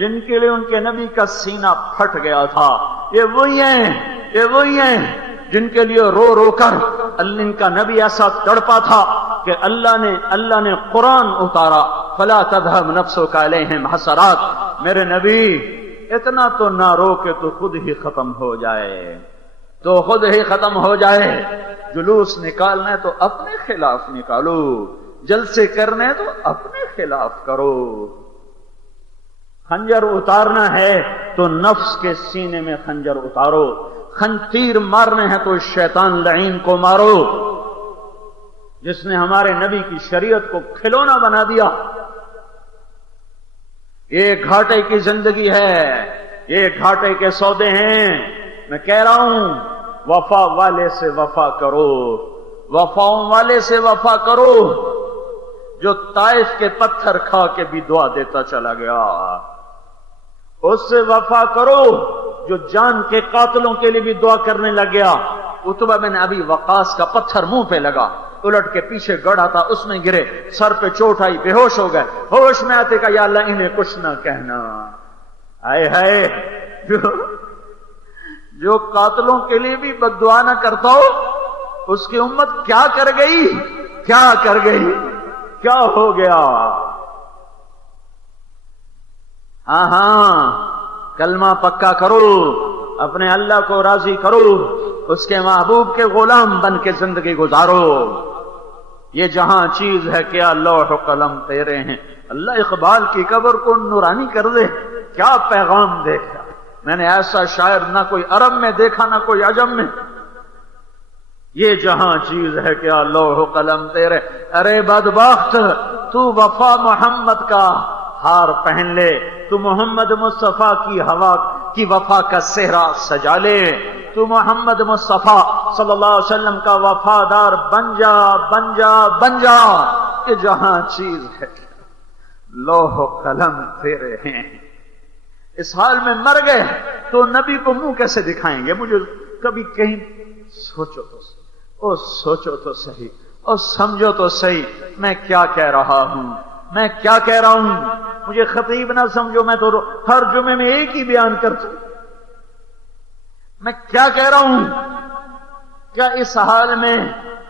جن کے لیے ان کے نبی کا سینہ پھٹ گیا تھا، یہ وہی ہیں جن کے لیے رو رو کر ان کا نبی ایسا تڑپا تھا کہ اللہ نے قرآن اتارا، فلا تذهب نفسك علیہم حسرات۔ میرے نبی اتنا تو نہ رو کہ تو خود ہی ختم ہو جائے، جلوس نکالنا ہے تو اپنے خلاف نکالو، جلسے کرنے تو اپنے خلاف کرو، خنجر اتارنا ہے تو نفس کے سینے میں خنجر اتارو، تیر مارنے ہیں تو شیطان لعین کو مارو جس نے ہمارے نبی کی شریعت کو کھلونا بنا دیا۔ یہ گھاٹے کی زندگی ہے، یہ گھاٹے کے سودے ہیں۔ میں کہہ رہا ہوں وفا والے سے وفا کرو، وفاؤں والے سے وفا کرو جو طائف کے پتھر کھا کے بھی دعا دیتا چلا گیا، اس سے وفا کرو جو جان کے قاتلوں کے لیے بھی دعا کرنے لگ گیا۔ عتبہ بن ابی وقاص کا پتھر منہ پہ لگا، الٹ کے پیچھے گڑھا تھا، اس میں گرے، سر پہ چوٹ آئی، بے ہوش ہو گئے، ہوش میں آتے کہا یا اللہ انہیں کچھ نہ کہنا۔ آئے ہائے، جو قاتلوں کے لیے بھی بد دعا نہ کرتا ہو اس کی امت کیا کر گئی، کیا ہو گیا؟ ہاں کلمہ پکا کرو، اپنے اللہ کو راضی کرو، اس کے محبوب کے غلام بن کے زندگی گزارو۔ یہ جہاں چیز ہے کیا لوح و قلم تیرے ہیں۔ اللہ اقبال کی قبر کو نورانی کر دے، کیا پیغام دیکھا۔ میں نے ایسا شاعر نہ کوئی عرب میں دیکھا نہ کوئی عجم میں۔ یہ جہاں چیز ہے کیا لوح و قلم تیرے، ارے بدبخت تو وفا محمد کا ہار پہن لے، تو محمد مصطفیٰ کی ہوا کی وفا کا صحرا سجا لے، تو محمد مصطفیٰ صلی اللہ علیہ وسلم کا وفادار بن جا۔ کہ جہاں چیز ہے لوح و قلم تیرے ہیں۔ اس حال میں مر گئے تو نبی کو منہ کیسے دکھائیں گے؟ مجھے کبھی کہیں سوچو تو صحیح اور سمجھو تو صحیح، میں کیا کہہ رہا ہوں، مجھے خطیب نہ سمجھو، میں تو ہر جمعے میں ایک ہی بیان کرتا ہوں۔ میں کیا کہہ رہا ہوں؟ کیا اس حال میں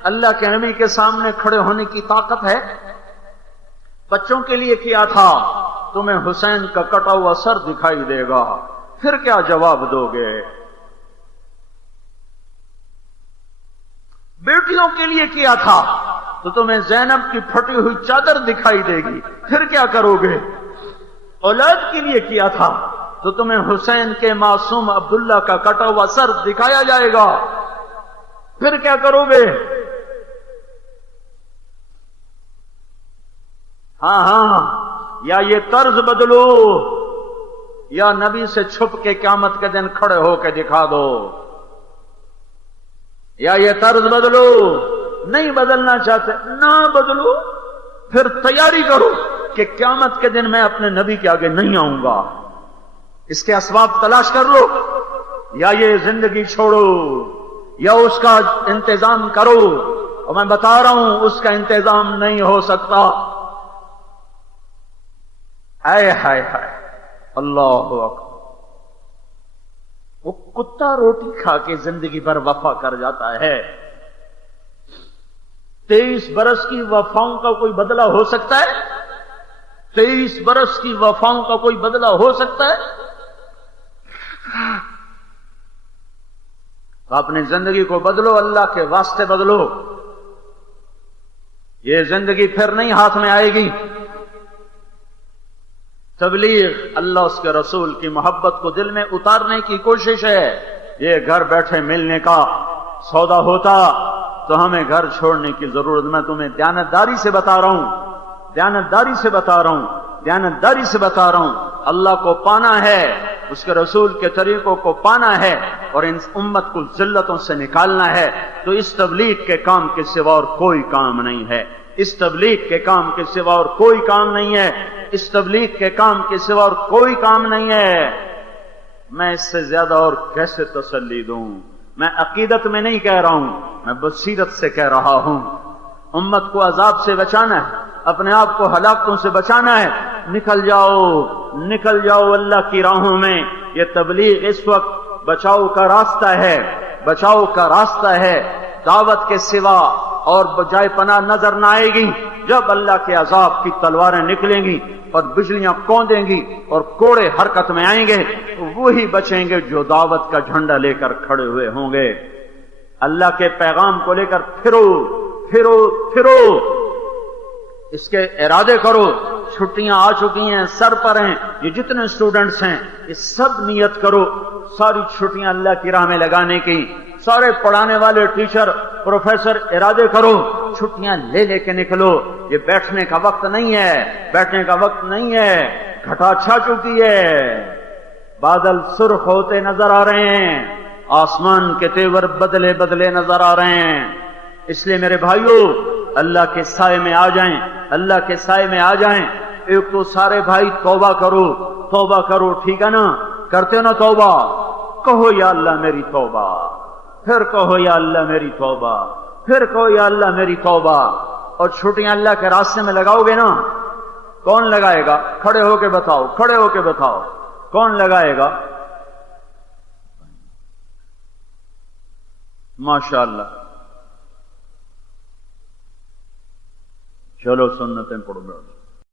اللہ کے نبی کے سامنے کھڑے ہونے کی طاقت ہے؟ بچوں کے لیے کیا تھا، تمہیں حسین کا کٹا ہوا سر دکھائی دے گا، پھر کیا جواب دو گے؟ بیٹیوں کے لیے کیا تھا تو تمہیں زینب کی پھٹی ہوئی چادر دکھائی دے گی، پھر کیا کرو گے؟ اولاد کے لیے کیا تھا تو تمہیں حسین کے معصوم عبداللہ کا کٹا ہوا سر دکھایا جائے گا، پھر کیا کرو گے؟ ہاں، یا یہ طرز بدلو یا نبی سے چھپ کے قیامت کے دن کھڑے ہو کے دکھا دو، یا یہ طرز بدلو۔ نہیں بدلنا چاہتے نہ بدلو، پھر تیاری کرو کہ قیامت کے دن میں اپنے نبی کے آگے نہیں آؤں گا، اس کے اسباب تلاش کر لو، یا یہ زندگی چھوڑو یا اس کا انتظام کرو۔ اور میں بتا رہا ہوں اس کا انتظام نہیں ہو سکتا۔ ہائے ہائے ہائے، اللہ اکبر۔ وہ کتا روٹی کھا کے زندگی بھر وفا کر جاتا ہے، 23 برس کی وفاؤں کا کوئی بدلہ ہو سکتا ہے؟ 23 برس کی وفاؤں کا کوئی بدلہ ہو سکتا ہے؟ اپنی زندگی کو بدلو، اللہ کے واسطے بدلو۔ یہ زندگی پھر نہیں ہاتھ میں آئے گی، تبلیغ اللہ اس کے رسول کی محبت کو دل میں اتارنے کی کوشش ہے. یہ گھر بیٹھے ملنے کا سودا ہوتا تو ہمیں گھر چھوڑنے کی ضرورت. میں تمہیں دیانتداری سے بتا رہا ہوں، دیانتداری سے بتا رہا ہوں، دیانتداری سے بتا رہا ہوں. اللہ کو پانا ہے، اس کے رسول کے طریقوں کو پانا ہے اور ان امت کو ذلتوں سے نکالنا ہے، تو اس تبلیغ کے کام کے سوا اور کوئی کام نہیں ہے. اس تبلیغ کے کام کے سوا اور کوئی کام نہیں ہے. اس تبلیغ کے کام کے سوا اور کوئی کام نہیں ہے. میں اس سے زیادہ اور کیسے تسلی دوں؟ میں عقیدت میں نہیں کہہ رہا ہوں، میں بصیرت سے کہہ رہا ہوں. امت کو عذاب سے بچانا ہے، اپنے آپ کو ہلاکتوں سے بچانا ہے. نکل جاؤ، نکل جاؤ اللہ کی راہوں میں. یہ تبلیغ اس وقت بچاؤ کا راستہ ہے، بچاؤ کا راستہ ہے. دعوت کے سوا اور بجائے پناہ نظر نہ آئے گی. جب اللہ کے عذاب کی تلواریں نکلیں گی اور بجلیاں کوندیں گی اور کوڑے حرکت میں آئیں گے، تو وہی بچیں گے جو دعوت کا جھنڈا لے کر کھڑے ہوئے ہوں گے. اللہ کے پیغام کو لے کر پھرو پھرو پھرو، اس کے ارادے کرو. چھٹیاں آ چکی ہیں، سر پر ہیں. یہ جتنے اسٹوڈنٹس ہیں یہ سب نیت کرو ساری چھٹیاں اللہ کی راہ میں لگانے کی. سارے پڑھانے والے ٹیچر پروفیسر ارادے کرو، چھٹیاں لے لے کے نکلو. یہ بیٹھنے کا وقت نہیں ہے، بیٹھنے کا وقت نہیں ہے. گھٹا چھا چکی ہے، بادل سرخ ہوتے نظر آ رہے ہیں، آسمان کے تیور بدلے بدلے نظر آ رہے ہیں. اس لیے میرے بھائیوں، اللہ کے سائے میں آ جائیں، اللہ کے سائے میں آ جائیں. ایک تو سارے بھائی توبہ کرو، توبہ کرو، ٹھیک ہے نا؟ کرتے ہو نا توبہ؟ کہو یا اللہ میری توبہ، پھر کہو یا اللہ میری توبہ، پھر کہو یا اللہ میری توبہ. اور چھٹیاں اللہ کے راستے میں لگاؤ گے نا؟ کون لگائے گا؟ کھڑے ہو کے بتاؤ، کھڑے ہو کے بتاؤ کون لگائے گا؟ ماشاءاللہ. چلو سنتیں پڑھو.